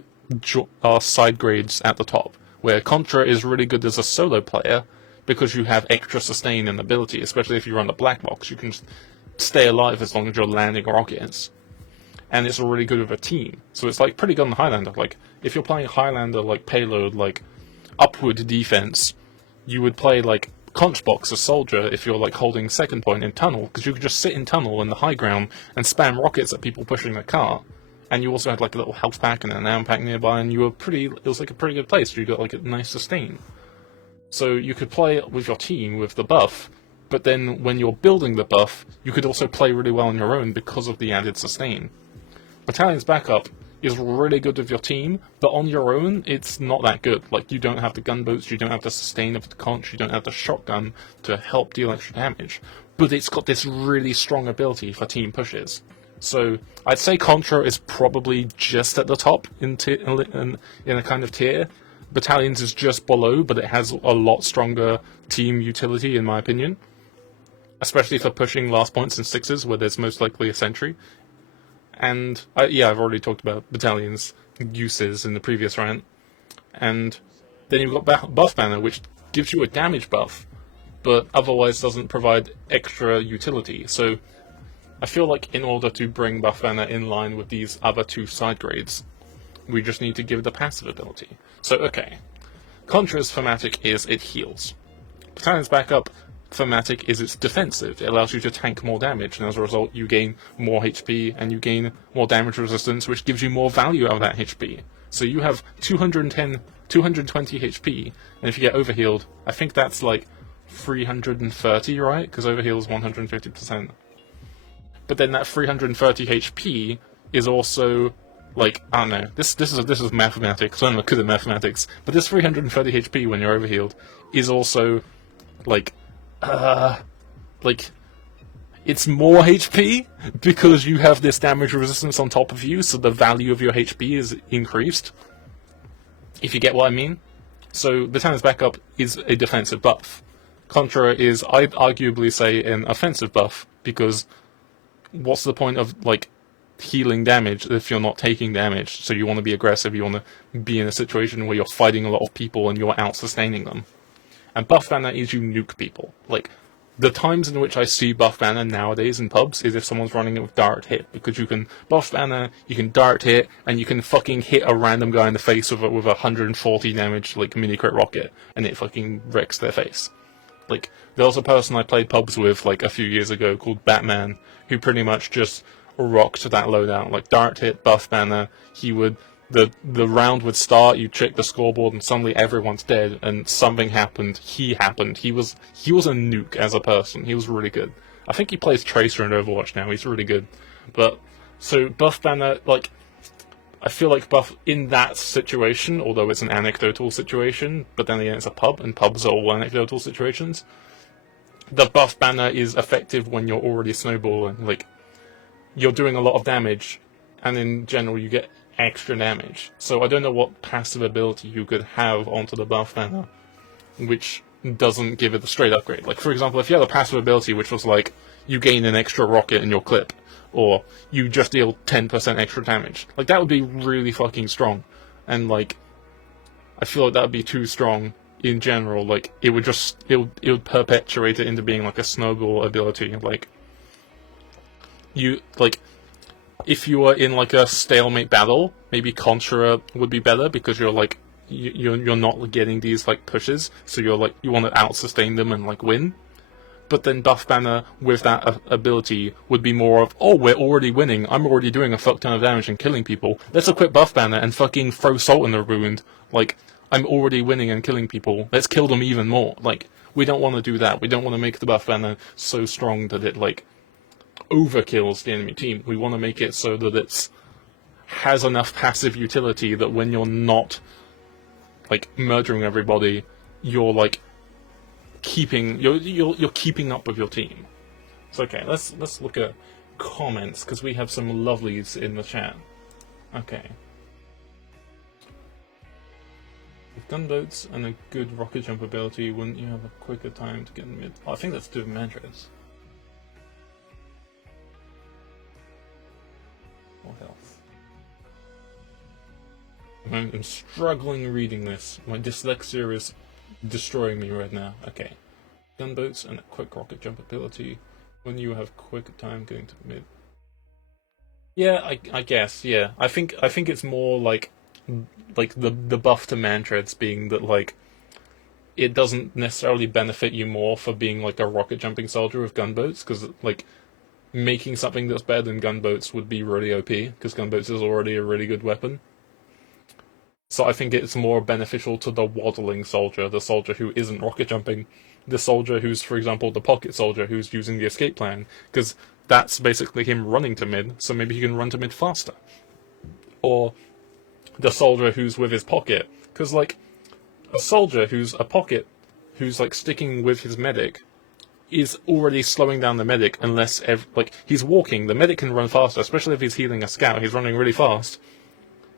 side grades at the top. Where Contra is really good as a solo player because you have extra sustain and ability, especially if you run the black box. You can stay alive as long as you're landing rockets. And it's really good with a team. So it's like pretty good on Highlander. Like, if you're playing Highlander, like payload, like upward defense, you would play like Conch Box as soldier if you're like holding second point in tunnel, because you could just sit in tunnel in the high ground and spam rockets at people pushing the car. And you also had like a little health pack and an ammo pack nearby, and it was like a pretty good place where you got like a nice sustain. So you could play with your team with the buff, but then when you're building the buff, you could also play really well on your own because of the added sustain. Battalion's Backup is really good with your team, but on your own, it's not that good. Like, you don't have the gunboats, you don't have the sustain of the conch, you don't have the shotgun to help deal extra damage, but it's got this really strong ability for team pushes. So I'd say Contra is probably just at the top in a kind of tier. Battalions is just below, but it has a lot stronger team utility in my opinion. Especially for pushing last points and sixes where there's most likely a sentry. And I've already talked about Battalions' uses in the previous rant. And then you've got Buff Banner, which gives you a damage buff, but otherwise doesn't provide extra utility. So I feel like in order to bring Buff Banner in line with these other two side grades, we just need to give the passive ability. So, okay. Contra's thematic is it heals. Battalion's Backup thematic is it's defensive. It allows you to tank more damage, and as a result you gain more HP and you gain more damage resistance, which gives you more value out of that HP. So you have 220 HP, and if you get overhealed, I think that's like 330, right? Because overheal is 150%. But then that 330 HP is also, like, I don't know, this is mathematics, I'm not good at mathematics, but this 330 HP when you're overhealed is also, like, it's more HP, because you have this damage resistance on top of you, so the value of your HP is increased, if you get what I mean. So, Battalion's Backup is a defensive buff. Contra is, I'd arguably say, an offensive buff, because what's the point of, like, healing damage if you're not taking damage? So you want to be aggressive, you want to be in a situation where you're fighting a lot of people and you're out-sustaining them. And Buff Banner is you nuke people. Like, the times in which I see buff banner nowadays in pubs is if someone's running it with direct hit, because you can buff banner, you can direct hit, and you can fucking hit a random guy in the face with a 140 damage like mini crit rocket, and it fucking wrecks their face. Like, there was a person I played pubs with like a few years ago called Batman, who pretty much just rocked that loadout. Like, direct hit, buff banner, he would the round would start, you check the scoreboard, and suddenly everyone's dead, and something happened. He was a nuke as a person. He was really good. I think he plays Tracer in Overwatch now. He's really good. But so buff banner, like, I feel like buff in that situation, although it's an anecdotal situation, but then again it's a pub, and pubs are all anecdotal situations. The buff banner is effective when you're already snowballing. Like, you're doing a lot of damage, and in general you get extra damage. So I don't know what passive ability you could have onto the buff banner which doesn't give it a straight upgrade. Like, for example, if you had a passive ability which was like, you gain an extra rocket in your clip, or you just deal 10% extra damage, like, that would be really fucking strong. And like, I feel like that would be too strong in general. Like, it would perpetuate it into being like a snowball ability. Like, if you were in like a stalemate battle, maybe Contra would be better, because you're like, you're not getting these like pushes, so you're like, you want to out sustain them and like win. But then buff banner with that ability would be more of, oh, we're already winning, I'm already doing a fuck ton of damage and killing people, let's equip buff banner and fucking throw salt in the wound. Like, I'm already winning and killing people, let's kill them even more. Like, we don't want to do that. We don't want to make the buff banner so strong that it like overkills the enemy team. We want to make it so that it's has enough passive utility that when you're not like murdering everybody, you're like keeping you're keeping up with your team. So okay, let's look at comments, because we have some lovelies in the chat. Okay. With gunboats and a good rocket jump ability, wouldn't you have a quicker time to get in mid? Oh, I think that's to do with Mantreads. Or health. I'm struggling reading this. My dyslexia is destroying me right now. Okay. Gunboats and a quick rocket jump ability. When you have quicker time getting to mid. Yeah, I guess, yeah. I think it's more like the buff to Mantreads being that like it doesn't necessarily benefit you more for being like a rocket jumping soldier with gunboats, because like making something that's better than gunboats would be really OP, because gunboats is already a really good weapon. So I think it's more beneficial to the waddling soldier, the soldier who isn't rocket jumping, the soldier who's, for example, the pocket soldier who's using the escape plan, because that's basically him running to mid, so maybe he can run to mid faster. Or the soldier who's with his pocket, because like a soldier who's a pocket, who's like sticking with his medic, is already slowing down the medic unless like he's walking. The medic can run faster, especially if he's healing a scout. He's running really fast.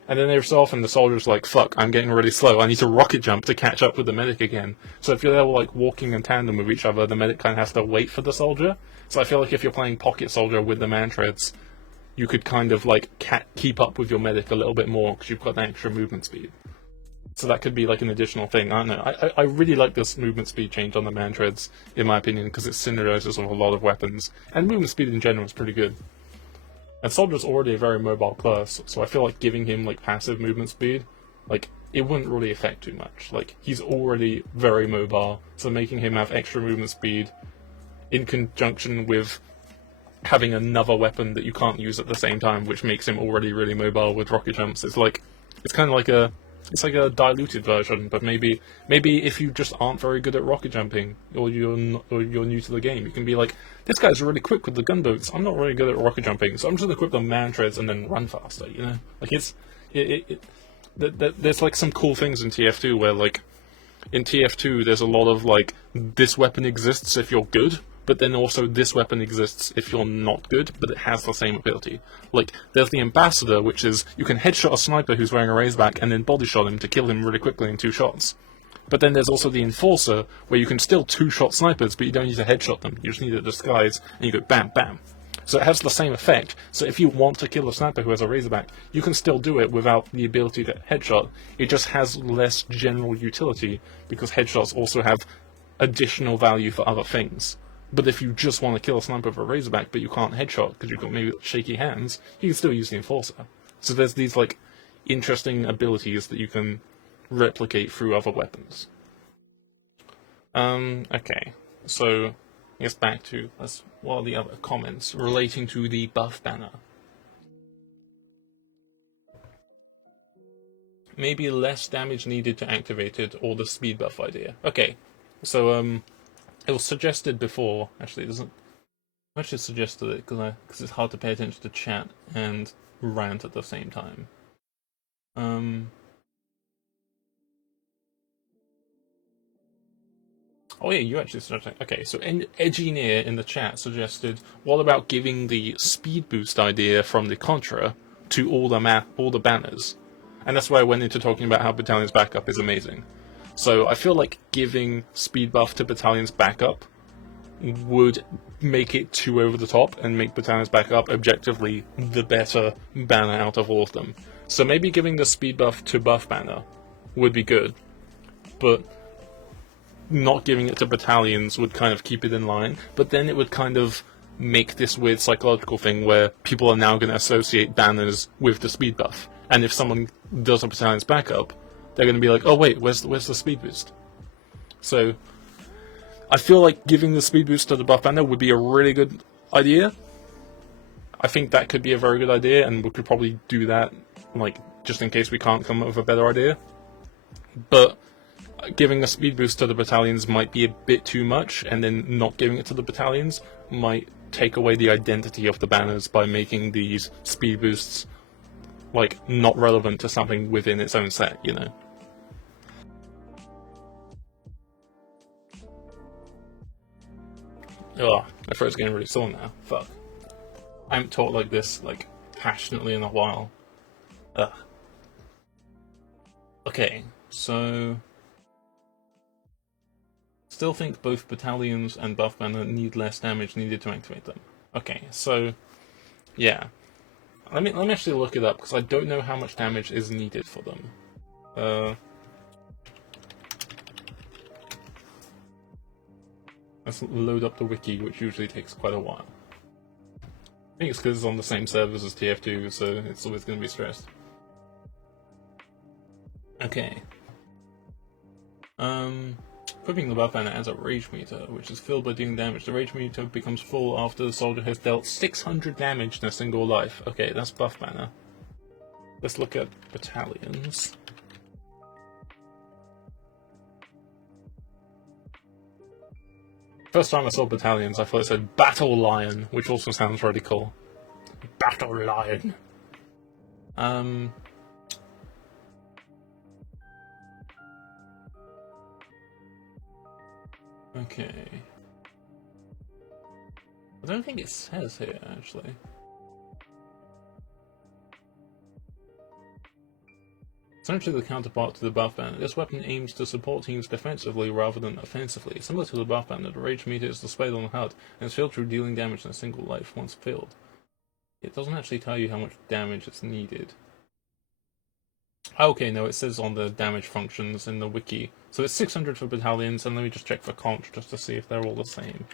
And then every so often the soldier's like, fuck, I'm getting really slow, I need to rocket jump to catch up with the medic again. So if you're like walking in tandem with each other, the medic kind of has to wait for the soldier. So I feel like if you're playing pocket soldier with the Mantreads, you could kind of like keep up with your medic a little bit more, because you've got that extra movement speed. So that could be like an additional thing. I don't know. I really like this movement speed change on the Mantreads, in my opinion, because it synergizes with a lot of weapons. And movement speed in general is pretty good. And Soldier's already a very mobile class, so I feel like giving him like passive movement speed, like, it wouldn't really affect too much. Like, he's already very mobile, so making him have extra movement speed in conjunction with having another weapon that you can't use at the same time, which makes him already really mobile with rocket jumps, it's kind of like a diluted version. But maybe if you just aren't very good at rocket jumping, or you're new to the game, you can be like, this guy's really quick with the gunboats, I'm not really good at rocket jumping, so I'm just gonna equip the Mantreads and then run faster, you know? Like, there's like some cool things in TF2 where like, in TF2 there's a lot of like, this weapon exists if you're good, but then also this weapon exists if you're not good, but it has the same ability. Like, there's the Ambassador, which is, you can headshot a sniper who's wearing a Razorback and then bodyshot him to kill him really quickly in 2 shots. But then there's also the Enforcer, where you can still 2-shot snipers, but you don't need to headshot them, you just need a disguise, and you go bam, bam. So it has the same effect, so if you want to kill a sniper who has a Razorback, you can still do it without the ability to headshot. It just has less general utility, because headshots also have additional value for other things. But if you just want to kill a sniper with a Razorback, but you can't headshot because you've got maybe shaky hands, you can still use the Enforcer. So there's these, like, interesting abilities that you can replicate through other weapons. Okay. So, I guess back to, what are the other comments relating to the buff banner? Maybe less damage needed to activate it, or the speed buff idea. Okay, so, it was suggested before, actually it doesn't, I actually suggested it because it's hard to pay attention to chat and rant at the same time. Oh yeah, you actually suggested. Okay, so Edgy Near in the chat suggested, what about giving the speed boost idea from the Contra to all the banners? And that's why I went into talking about how Battalion's Backup is amazing. So I feel like giving speed buff to Battalion's Backup would make it too over the top and make Battalion's Backup objectively the better banner out of all of them. So maybe giving the speed buff to buff banner would be good, but not giving it to battalions would kind of keep it in line, but then it would kind of make this weird psychological thing where people are now going to associate banners with the speed buff. And if someone does a battalion's backup, they're going to be like, oh wait, where's the speed boost? So, I feel like giving the speed boost to the buff banner would be a really good idea. I think that could be a very good idea, and we could probably do that, like, just in case we can't come up with a better idea. But giving a speed boost to the battalions might be a bit too much, and then not giving it to the battalions might take away the identity of the banners by making these speed boosts, like, not relevant to something within its own set, you know? Ugh, my throat's getting really sore now. Fuck. I haven't talked like this, like, passionately in a while. Ugh. Okay, so... Still think both battalions and buff banner need less damage needed to activate them. Okay, so... Yeah. Let me actually look it up, because I don't know how much damage is needed for them. Let's load up the wiki, which usually takes quite a while. I think it's because it's on the same servers as TF2, so it's always going to be stressed. Okay. Equipping the buff banner adds a rage meter, which is filled by dealing damage. The rage meter becomes full after the soldier has dealt 600 damage in a single life. Okay, that's buff banner. Let's look at battalions. First time I saw battalions, I thought it said Battle Lion, which also sounds really cool. Battle Lion. Okay. I don't think it says here, actually. Essentially the counterpart to the buff banner, this weapon aims to support teams defensively rather than offensively. Similar to the buff banner, the rage meter is displayed on the HUD and is filled through dealing damage in a single life once filled. It doesn't actually tell you how much damage is needed. Okay, no, it says on the damage functions in the wiki. So it's 600 for battalions, and let me just check for conch just to see if they're all the same.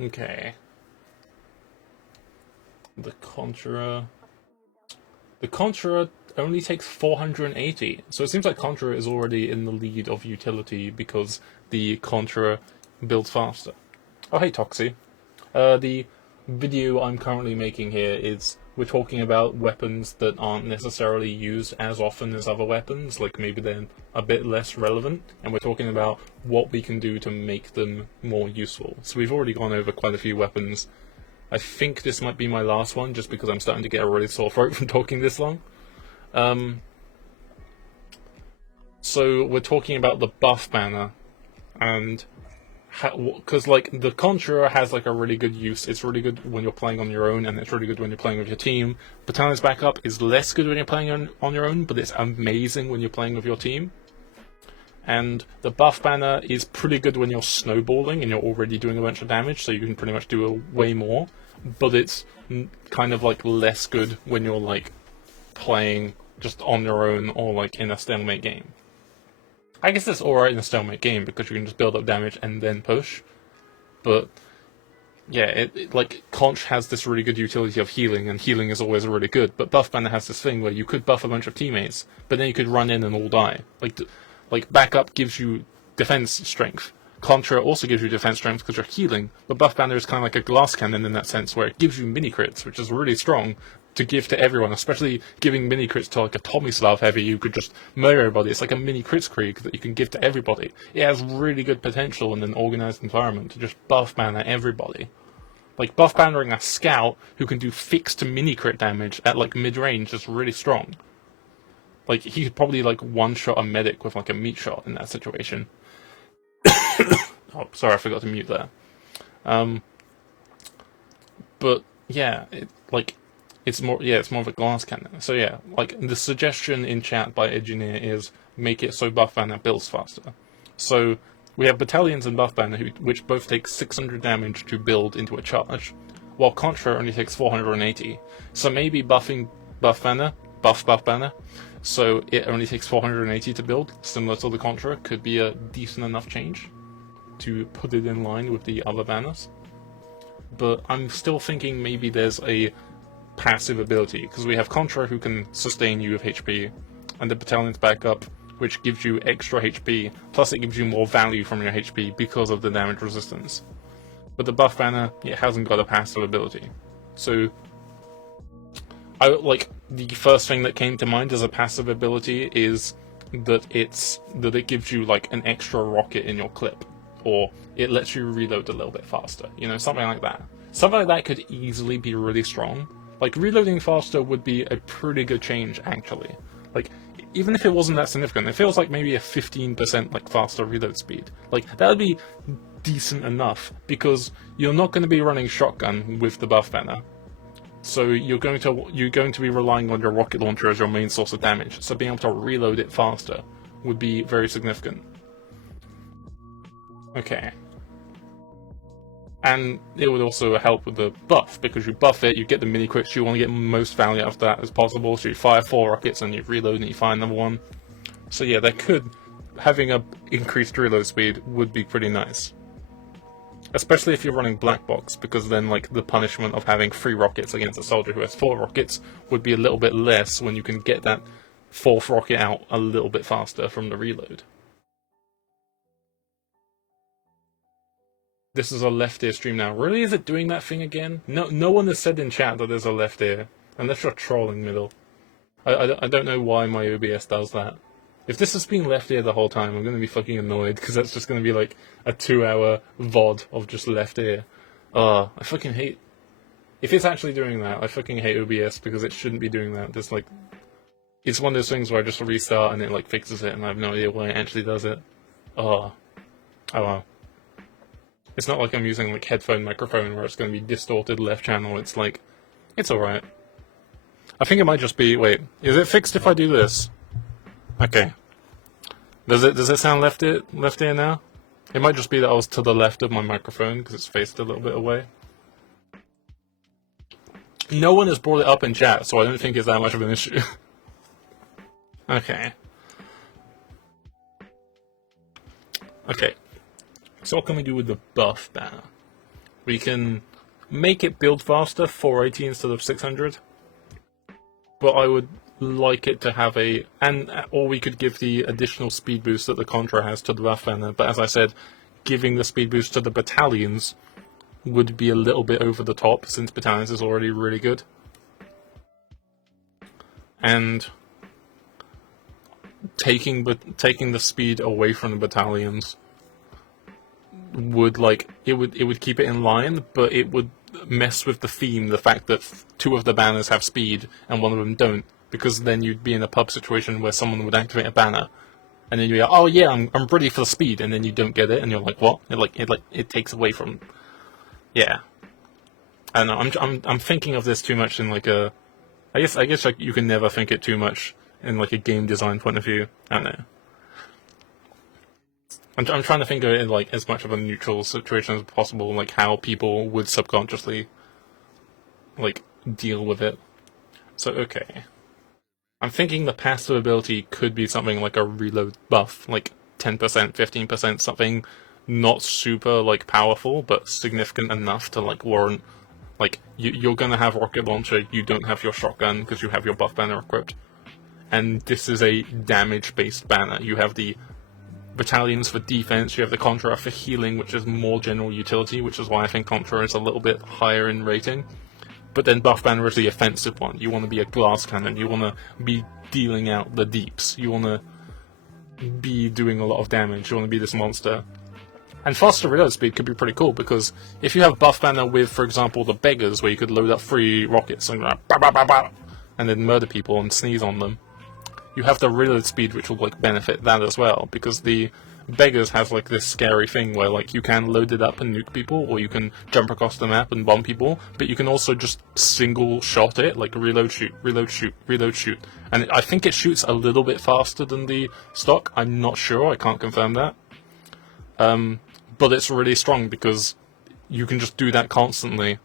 Okay. The Contra only takes 480, so it seems like Contra is already in the lead of utility because the Contra builds faster. Oh hey Toxie. The video I'm currently making here is we're talking about weapons that aren't necessarily used as often as other weapons, like maybe they're a bit less relevant, and we're talking about what we can do to make them more useful. So we've already gone over quite a few weapons. I think this might be my last one, just because I'm starting to get a really sore throat from talking this long. So we're talking about the buff banner, and because like the Conjurer has like a really good use. It's really good when you're playing on your own, and it's really good when you're playing with your team. Battalion's Backup is less good when you're playing on your own, but it's amazing when you're playing with your team. And the buff banner is pretty good when you're snowballing and you're already doing a bunch of damage, so you can pretty much do way more. But it's kind of like less good when you're like playing just on your own or like in a stalemate game. I guess it's alright in a stalemate game because you can just build up damage and then push. But yeah, like Conch has this really good utility of healing, and healing is always really good. But Buff Banner has this thing where you could buff a bunch of teammates, but then you could run in and all die. Like backup gives you defense strength. Contra also gives you defense strength because you're healing, but Buff Banner is kind of like a glass cannon in that sense, where it gives you mini crits, which is really strong to give to everyone, especially giving mini crits to like a Tomislav heavy. You could just murder everybody. It's like a mini Kritzkrieg that you can give to everybody. It has really good potential in an organized environment to just buff banner everybody. Like buff bannering a scout who can do fixed mini crit damage at like mid range is really strong. Like he could probably like one shot a medic with like a meat shot in that situation. Oh, sorry, I forgot to mute there. But yeah, it's more of a glass cannon. So yeah, like the suggestion in chat by Engineer is make it so buff banner builds faster. So we have battalions and buff banner which both take 600 damage to build into a charge, while Contra only takes 480. So maybe buffing buff banner, buff banner, so it only takes 480 to build, similar to the Contra, could be a decent enough change to put it in line with the other banners. But I'm still thinking maybe there's a passive ability, because we have Contra who can sustain you with HP, and the battalion's backup, which gives you extra HP, plus it gives you more value from your HP because of the damage resistance. But the buff banner, it hasn't got a passive ability. So the first thing that came to mind as a passive ability is that it gives you like an extra rocket in your clip, or it lets you reload a little bit faster, something like that. Something like that could easily be really strong. Like reloading faster would be a pretty good change actually. Like even if it wasn't that significant, it feels like maybe a 15% like faster reload speed. Like that would be decent enough, because you're not going to be running shotgun with the buff banner. So you're going to be relying on your rocket launcher as your main source of damage. So being able to reload it faster would be very significant. Okay. And it would also help with the buff, because you buff it, you get the mini crits, you want to get most value out of that as possible, so you fire 4 rockets and you reload and you fire another one. So yeah, having a increased reload speed would be pretty nice. Especially if you're running black box, because then like the punishment of having 3 rockets against a soldier who has 4 rockets would be a little bit less when you can get that 4th rocket out a little bit faster from the reload. This is a left ear stream now. Really, is it doing that thing again? No one has said in chat that there's a left ear, unless you're trolling middle. I don't know why my OBS does that. If this has been left ear the whole time, I'm going to be fucking annoyed, because that's just going to be like a 2-hour VOD of just left ear. I fucking hate... If it's actually doing that, I fucking hate OBS, because it shouldn't be doing that. There's like... It's one of those things where I just restart and it like fixes it, and I have no idea why it actually does it. Oh well. It's not like I'm using like headphone microphone where it's going to be distorted left channel. It's like... It's alright. I think it might just be... Wait, is it fixed if I do this? Okay. Does it sound left ear now? It might just be that I was to the left of my microphone because it's faced a little bit away. No one has brought it up in chat, so I don't think it's that much of an issue. Okay. Okay. So what can we do with the buff banner? We can make it build faster, 480 instead of 600. But I would like it to have or we could give the additional speed boost that the Contra has to the buff banner, but as I said, giving the speed boost to the battalions would be a little bit over the top, since battalions is already really good. And taking the speed away from the battalions would keep it in line, but it would mess with the theme, the fact that 2 of the banners have speed and 1 of them don't, because then you'd be in a pub situation where someone would activate a banner, and then you're like, oh yeah, I'm ready for the speed, and then you don't get it, and you're like, what? It takes away from... Yeah. I don't know, I'm thinking of this too much in like a... I guess like you can never think it too much in like a game design point of view. I don't know. I'm trying to think of it in like as much of a neutral situation as possible, like how people would subconsciously like deal with it. So okay. I'm thinking the passive ability could be something like a reload buff. Like, 10%, 15%, something not super like powerful, but significant enough to like warrant, like you're gonna have rocket launcher, you don't have your shotgun because you have your buff banner equipped, and this is a damage-based banner. You have the battalions for defense, you have the Contra for healing, which is more general utility, which is why I think Contra is a little bit higher in rating. But then buff banner is the offensive one. You want to be a glass cannon, you want to be dealing out the deeps, you want to be doing a lot of damage, you want to be this monster. And faster reload speed could be pretty cool, because if you have buff banner with, for example, the beggars, where you could load up 3 rockets and and then murder people and sneeze on them, you have the reload speed, which will like benefit that as well, because the beggars have like this scary thing where like you can load it up and nuke people, or you can jump across the map and bomb people, but you can also just single shot it, like reload shoot, reload shoot, reload shoot. And I think it shoots a little bit faster than the stock, I'm not sure, I can't confirm that. But it's really strong because you can just do that constantly,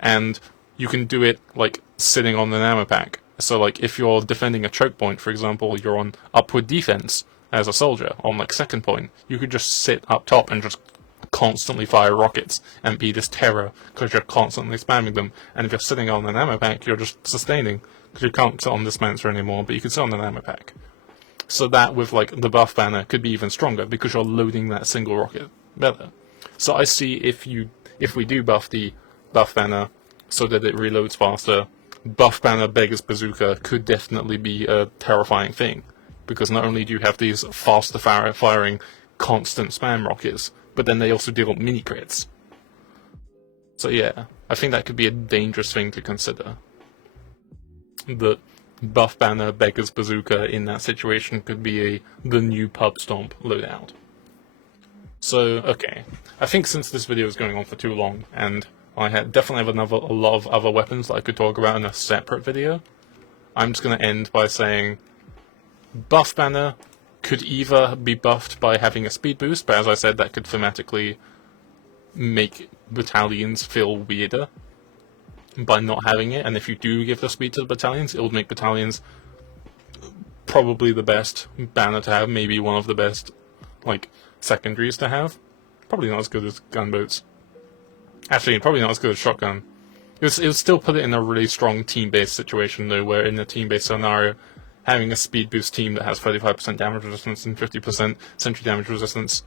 and you can do it like sitting on an ammo pack. So like if you're defending a choke point, for example, you're on upward defense as a soldier on like second point, you could just sit up top and just constantly fire rockets and be this terror because you're constantly spamming them. And if you're sitting on an ammo pack, you're just sustaining because you can't sit on dispenser anymore, but you can sit on an ammo pack. So that with like the buff banner could be even stronger because you're loading that single rocket better. So I see if we do buff the buff banner so that it reloads faster, buff banner Beggar's Bazooka could definitely be a terrifying thing, because not only do you have these faster firing constant spam rockets, but then they also deal mini crits. So yeah, I think that could be a dangerous thing to consider. The buff banner Beggar's Bazooka in that situation could be the new pub stomp loadout. So, okay, I think since this video is going on for too long, and I definitely have a lot of other weapons that I could talk about in a separate video, I'm just going to end by saying buff banner could either be buffed by having a speed boost, but as I said, that could thematically make battalions feel weirder by not having it, and if you do give the speed to the battalions, it will make battalions probably the best banner to have, maybe one of the best like secondaries to have. Probably not as good as gunboats. Actually, probably not as good as shotgun. It would still put it in a really strong team-based situation though, where in a team-based scenario, having a speed boost team that has 35% damage resistance and 50% sentry damage resistance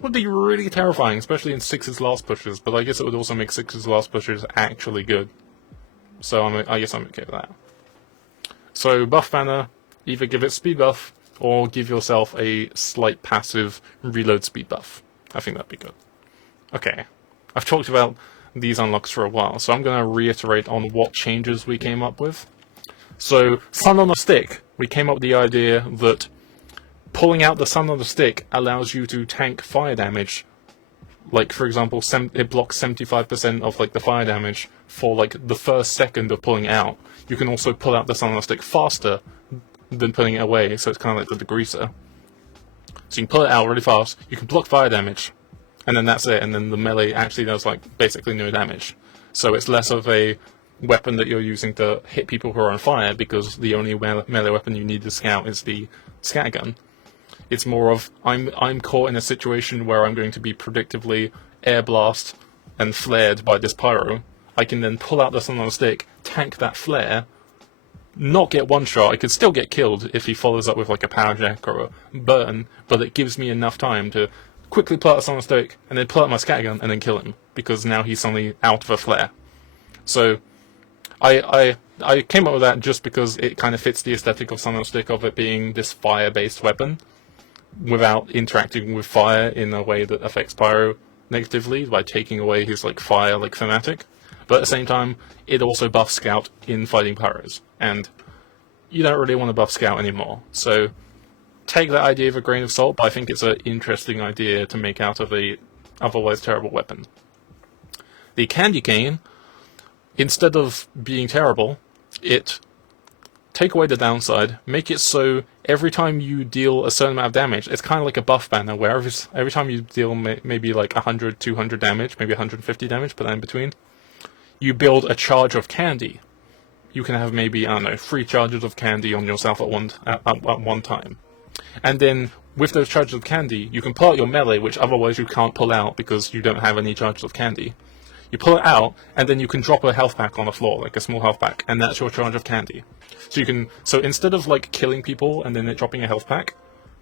would be really terrifying, especially in 6's last pushes, but I guess it would also make 6's last pushes actually good. So I guess I'm okay with that. So buff banner, either give it speed buff, or give yourself a slight passive reload speed buff. I think that'd be good. Okay, I've talked about these unlocks for a while, so I'm going to reiterate on what changes we came up with. So, Sun on a Stick, we came up with the idea that pulling out the Sun on the Stick allows you to tank fire damage. Like, for example, it blocks 75% of like the fire damage for like the first second of pulling it out. You can also pull out the Sun on the Stick faster than putting it away, so it's kind of like the degreaser. So you can pull it out really fast, you can block fire damage, and then that's it, and then the melee actually does like basically no damage. So it's less of a weapon that you're using to hit people who are on fire, because the only melee weapon you need to scout is the scatgun. It's more of, I'm caught in a situation where I'm going to be predictably air blast and flared by this pyro. I can then pull out the Sun on a Stick, tank that flare, not get one shot. I could still get killed if he follows up with like a power jack or a burn, but it gives me enough time to quickly pull out the Sun on a Stick and then pull out my scatgun and then kill him, because now he's suddenly out of a flare. So I came up with that just because it kind of fits the aesthetic of Sun on a Stick, of it being this fire-based weapon without interacting with fire in a way that affects pyro negatively by taking away his like fire like thematic. But at the same time, it also buffs Scout in fighting pyros, and you don't really want to buff Scout anymore. So take that idea with a grain of salt, but I think it's an interesting idea to make out of a otherwise terrible weapon. The Candy Cane, instead of being terrible, take away the downside, make it so every time you deal a certain amount of damage, it's kind of like a buff banner, where every time you deal maybe like 100, 200 damage, maybe 150 damage, put that in between, you build a charge of candy. You can have maybe, I don't know, 3 charges of candy on yourself at one time. And then with those charges of candy, you can pull out your melee, which otherwise you can't pull out because you don't have any charges of candy. You pull it out, and then you can drop a health pack on the floor, like a small health pack, and that's your charge of candy. So instead of like killing people and then it dropping a health pack,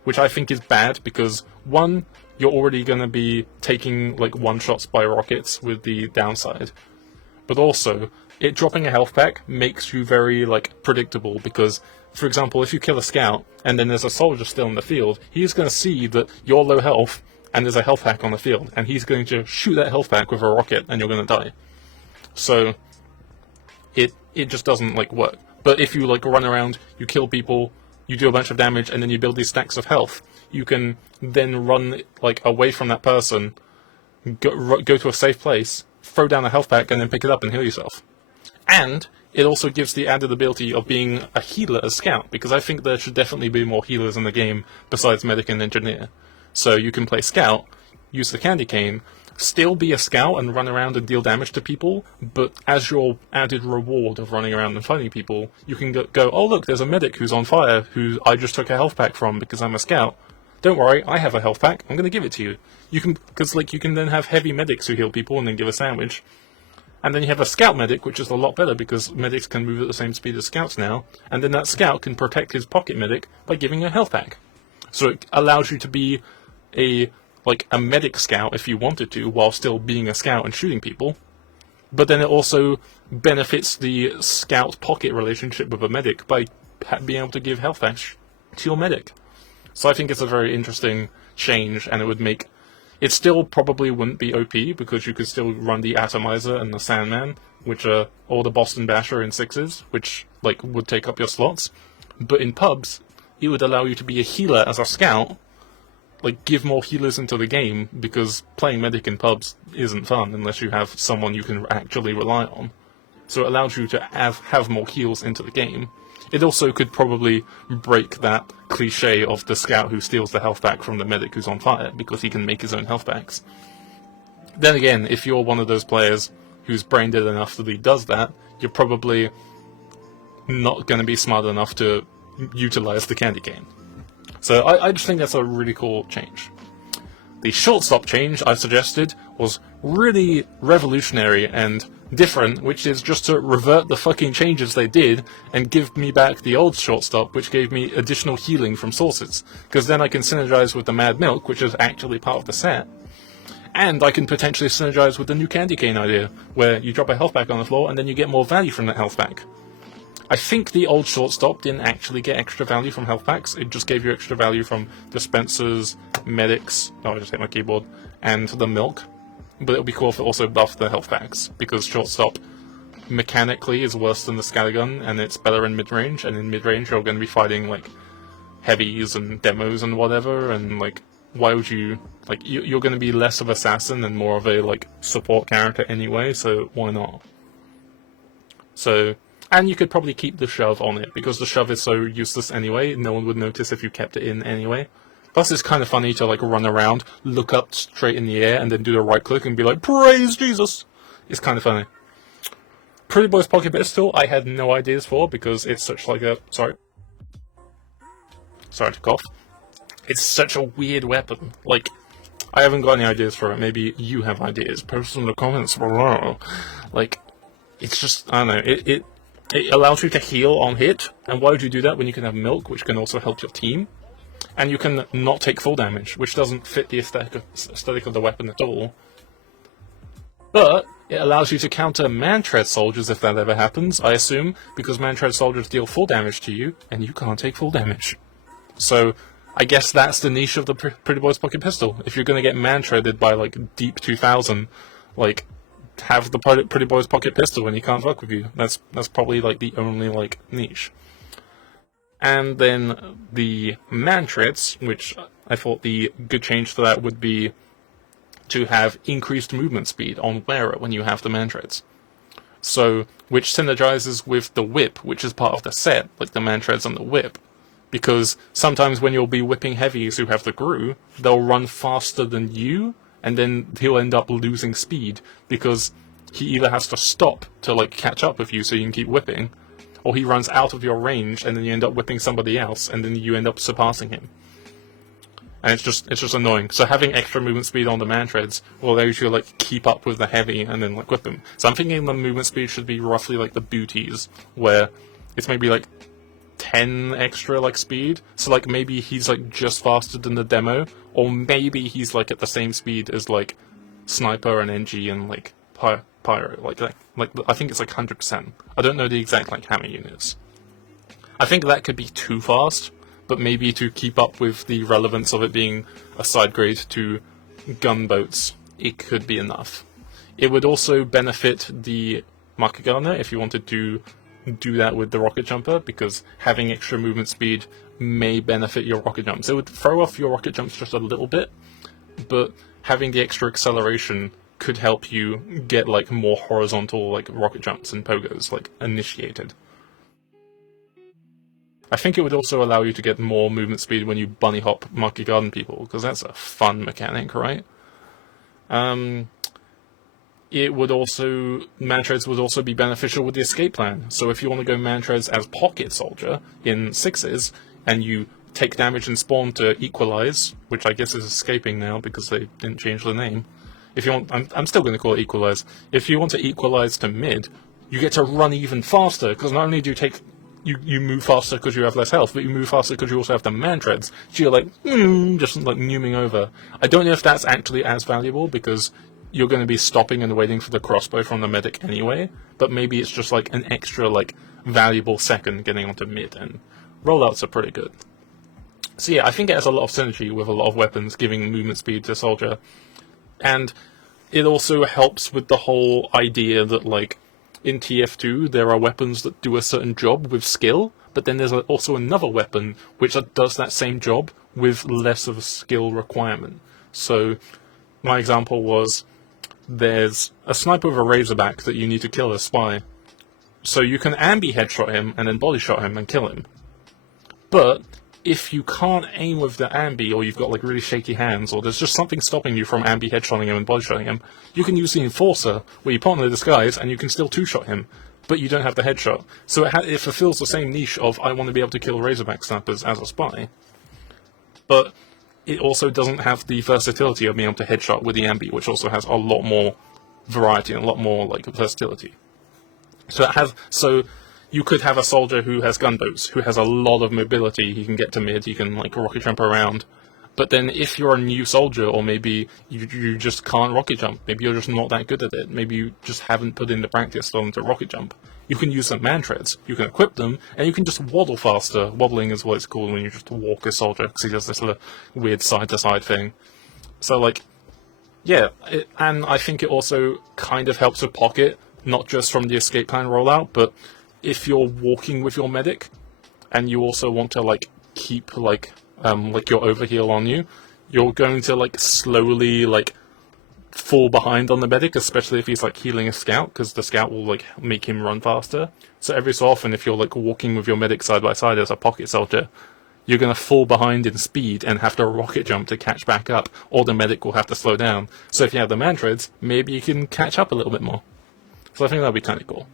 which I think is bad because one, you're already gonna be taking like one-shots by rockets with the downside. But also, it dropping a health pack makes you very like predictable because, for example, if you kill a scout and then there's a soldier still in the field, he's gonna see that you're low health and there's a health pack on the field, and he's going to shoot that health pack with a rocket and you're gonna die. So it just doesn't like work. But if you like run around, you kill people, you do a bunch of damage, and then you build these stacks of health, you can then run like away from that person, go to a safe place, throw down a health pack, and then pick it up and heal yourself. And it also gives the added ability of being a healer as Scout, because I think there should definitely be more healers in the game besides Medic and Engineer. So you can play Scout, use the Candy Cane, still be a Scout and run around and deal damage to people, but as your added reward of running around and fighting people, you can go, oh look, there's a Medic who's on fire, who I just took a health pack from because I'm a Scout. Don't worry, I have a health pack, I'm going to give it to you. You can, because like you can then have heavy medics who heal people and then give a sandwich. And then you have a Scout medic, which is a lot better because medics can move at the same speed as Scouts now, and then that Scout can protect his pocket medic by giving a health pack. So it allows you to be a medic Scout if you wanted to, while still being a Scout and shooting people. But then it also benefits the Scout pocket relationship with a medic by being able to give health packs to your medic. So I think it's a very interesting change, and it would make... It still probably wouldn't be OP, because you could still run the Atomizer and the Sandman, which are, or the Boston Basher in 6s, which like would take up your slots. But in pubs, it would allow you to be a healer as a Scout, like give more healers into the game, because playing Medic in pubs isn't fun unless you have someone you can actually rely on. So it allows you to have more heals into the game. It also could probably break that cliche of the Scout who steals the health pack from the Medic who's on fire, because he can make his own health packs. Then again, if you're one of those players who's brain dead enough that he does that, you're probably not going to be smart enough to utilize the Candy Cane. So I just think that's a really cool change. The shortstop change I suggested was really revolutionary and different, which is just to revert the fucking changes they did and give me back the old shortstop, which gave me additional healing from sources, because then I can synergize with the Mad Milk, which is actually part of the set, and I can potentially synergize with the new Candy Cane idea, where you drop a health pack on the floor and then you get more value from that health pack. I think the old shortstop didn't actually get extra value from health packs, it just gave you extra value from dispensers, medics, oh I just hit my keyboard, and the milk. But it would be cool if it also buffed the health packs, because shortstop mechanically is worse than the scattergun, and it's better in mid-range, and in mid-range you're going to be fighting like heavies and demos and whatever, and like why would you, like you're going to be less of assassin and more of a like support character anyway, so why not? So, and you could probably keep the shove on it, because the shove is so useless anyway, no one would notice if you kept it in anyway. Plus it's kind of funny to like run around, look up straight in the air, and then do the right click and be like, praise Jesus! It's kind of funny. Pretty Boy's Pocket Pistol, I had no ideas for, because it's such like a... Sorry to cough. It's such a weird weapon. Like, I haven't got any ideas for it. Maybe you have ideas. Post in the comments below. Like, it's just, I don't know, it allows you to heal on hit, and why would you do that when you can have Milk, which can also help your team? And you can not take full damage, which doesn't fit the aesthetic of the weapon at all. But it allows you to counter Mantreads soldiers if that ever happens, I assume, because Mantreads soldiers deal full damage to you, and you can't take full damage. So, I guess that's the niche of the Pretty Boy's Pocket Pistol. If you're gonna get Mantreaded by, like, Deep 2000, like, have the Pretty Boy's Pocket Pistol when he can't fuck with you. That's probably, like, the only, like, niche. And then the Mantreads, which I thought the good change to that would be to have increased movement speed on wearer when you have the Mantreads. So, which synergizes with the whip, which is part of the set, like the Mantreads and the whip. Because sometimes when you'll be whipping heavies who have the Gru, they'll run faster than you, and then he'll end up losing speed, because he either has to stop to like catch up with you so you can keep whipping, or he runs out of your range and then you end up whipping somebody else and then you end up surpassing him. and it's just annoying. So having extra movement speed on the Mantreads will allow you to like keep up with the heavy and then like whip them. So I'm thinking the movement speed should be roughly like the booties, where it's maybe like 10 extra like speed. So like maybe he's like just faster than the demo, or maybe he's like at the same speed as like Sniper and NG and like Pyro. Like I think it's like 100%. I don't know the exact like hammer units. I think that could be too fast, but maybe to keep up with the relevance of it being a side grade to gunboats, it could be enough. It would also benefit the Market Gardener if you wanted to do that with the Rocket Jumper, because having extra movement speed may benefit your rocket jumps. It would throw off your rocket jumps just a little bit, but having the extra acceleration could help you get like more horizontal like rocket jumps and pogos like initiated. I think it would also allow you to get more movement speed when you bunny hop Market Garden people, because that's a fun mechanic, right? It would also, Mantreads would also be beneficial with the escape plan. So if you want to go Mantreads as Pocket Soldier in 6s, and you take damage and spawn to equalize, which I guess is escaping now because they didn't change the name. If you want, I'm still going to call it equalize. If you want to equalize to mid, you get to run even faster, because not only do you take you move faster because you have less health, but you move faster because you also have the Mantreads. So you're like, just like numing over. I don't know if that's actually as valuable, because you're going to be stopping and waiting for the crossbow from the medic anyway, but maybe it's just like an extra like valuable second getting onto mid, and rollouts are pretty good. So yeah, I think it has a lot of synergy with a lot of weapons, giving movement speed to Soldier, and it also helps with the whole idea that like in TF2 there are weapons that do a certain job with skill, but then there's also another weapon which does that same job with less of a skill requirement. So my example was, there's a sniper with a Razorback that you need to kill a spy. So you can ambi headshot him and then body shot him and kill him. But if you can't aim with the ambi, or you've got like really shaky hands, or there's just something stopping you from ambi headshotting him and body shotting him, you can use the Enforcer, where you put on the disguise and you can still two-shot him, but you don't have the headshot. So it fulfills the same niche of, I want to be able to kill Razorback snipers as a spy. But it also doesn't have the versatility of being able to headshot with the ambi, which also has a lot more variety and a lot more like versatility. So you could have a soldier who has gunboats, who has a lot of mobility. He can get to mid, he can like rocket jump around. But then if you're a new soldier, or maybe you just can't rocket jump, maybe you're just not that good at it, maybe you just haven't put in the practice for them to rocket jump, you can use some Mantreads, you can equip them, and you can just waddle faster. Waddling is what it's called when you just walk a soldier, because he does this little weird side-to-side thing. So like, yeah, and I think it also kind of helps with Pocket, not just from the escape plan rollout, but if you're walking with your medic, and you also want to like keep like your overheal on you, you're going to like slowly like fall behind on the medic, especially if he's like healing a scout, because the scout will like make him run faster. So every so often, if you're like walking with your medic side by side as a Pocket Soldier, you're going to fall behind in speed and have to rocket jump to catch back up, or the medic will have to slow down. So if you have the Mantreads, maybe you can catch up a little bit more. So I think that'd be kind of cool.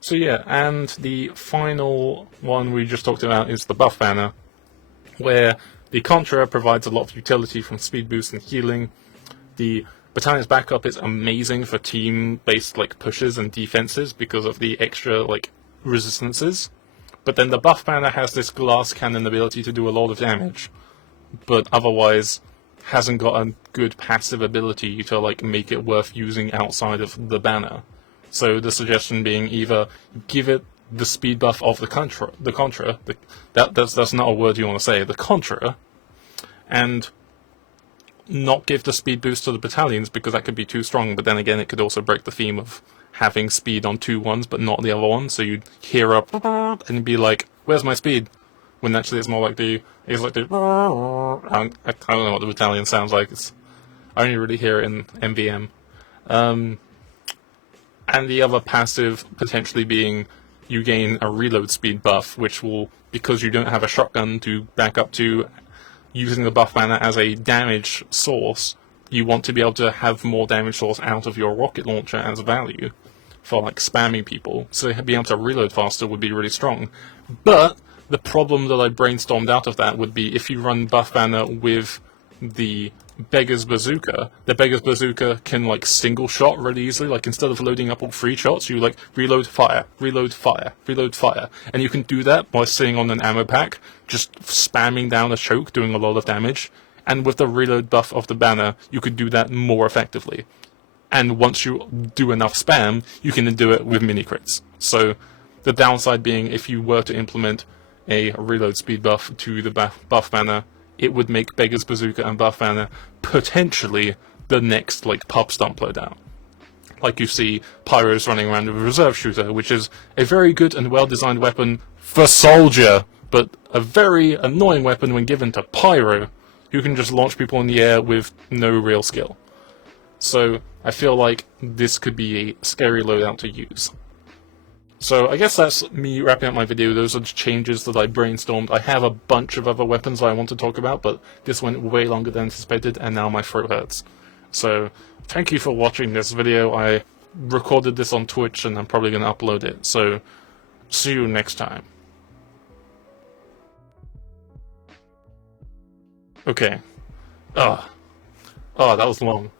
So yeah, and the final one we just talked about is the buff banner, where the Contra provides a lot of utility from speed boost and healing. The Battalion's backup is amazing for team-based like pushes and defenses because of the extra like resistances. But then the buff banner has this glass cannon ability to do a lot of damage, but otherwise hasn't got a good passive ability to like make it worth using outside of the banner. So the suggestion being either give it the speed buff of the Contra, that's not a word you want to say, the Contra, and not give the speed boost to the battalions, because that could be too strong, but then again it could also break the theme of having speed on two ones but not the other one, so you'd hear up and be like, where's my speed? When actually it's more like I don't know what the battalion sounds like, I only really hear it in MVM. And the other passive potentially being you gain a reload speed buff, which will, because you don't have a shotgun to back up to, using the buff banner as a damage source, you want to be able to have more damage source out of your rocket launcher as value for like spamming people. So being able to reload faster would be really strong. But the problem that I brainstormed out of that would be if you run buff banner with the Beggar's Bazooka, the Beggar's Bazooka can like single shot really easily. Like instead of loading up all 3 shots, you like reload fire, reload fire, reload fire. And you can do that by sitting on an ammo pack, just spamming down a choke, doing a lot of damage. And with the reload buff of the banner, you could do that more effectively. And once you do enough spam, you can do it with mini crits. So the downside being, if you were to implement a reload speed buff to the buff banner, it would make Beggar's Bazooka and buff banner potentially the next like pub stomp loadout. Like you see Pyros running around with a reserve shooter, which is a very good and well designed weapon for Soldier, but a very annoying weapon when given to Pyro, who can just launch people in the air with no real skill. So I feel like this could be a scary loadout to use. So I guess that's me wrapping up my video. Those are the changes that I brainstormed. I have a bunch of other weapons I want to talk about, but this went way longer than anticipated, and now my throat hurts. So thank you for watching this video. I recorded this on Twitch, and I'm probably going to upload it. So see you next time. Okay. Oh, that was long.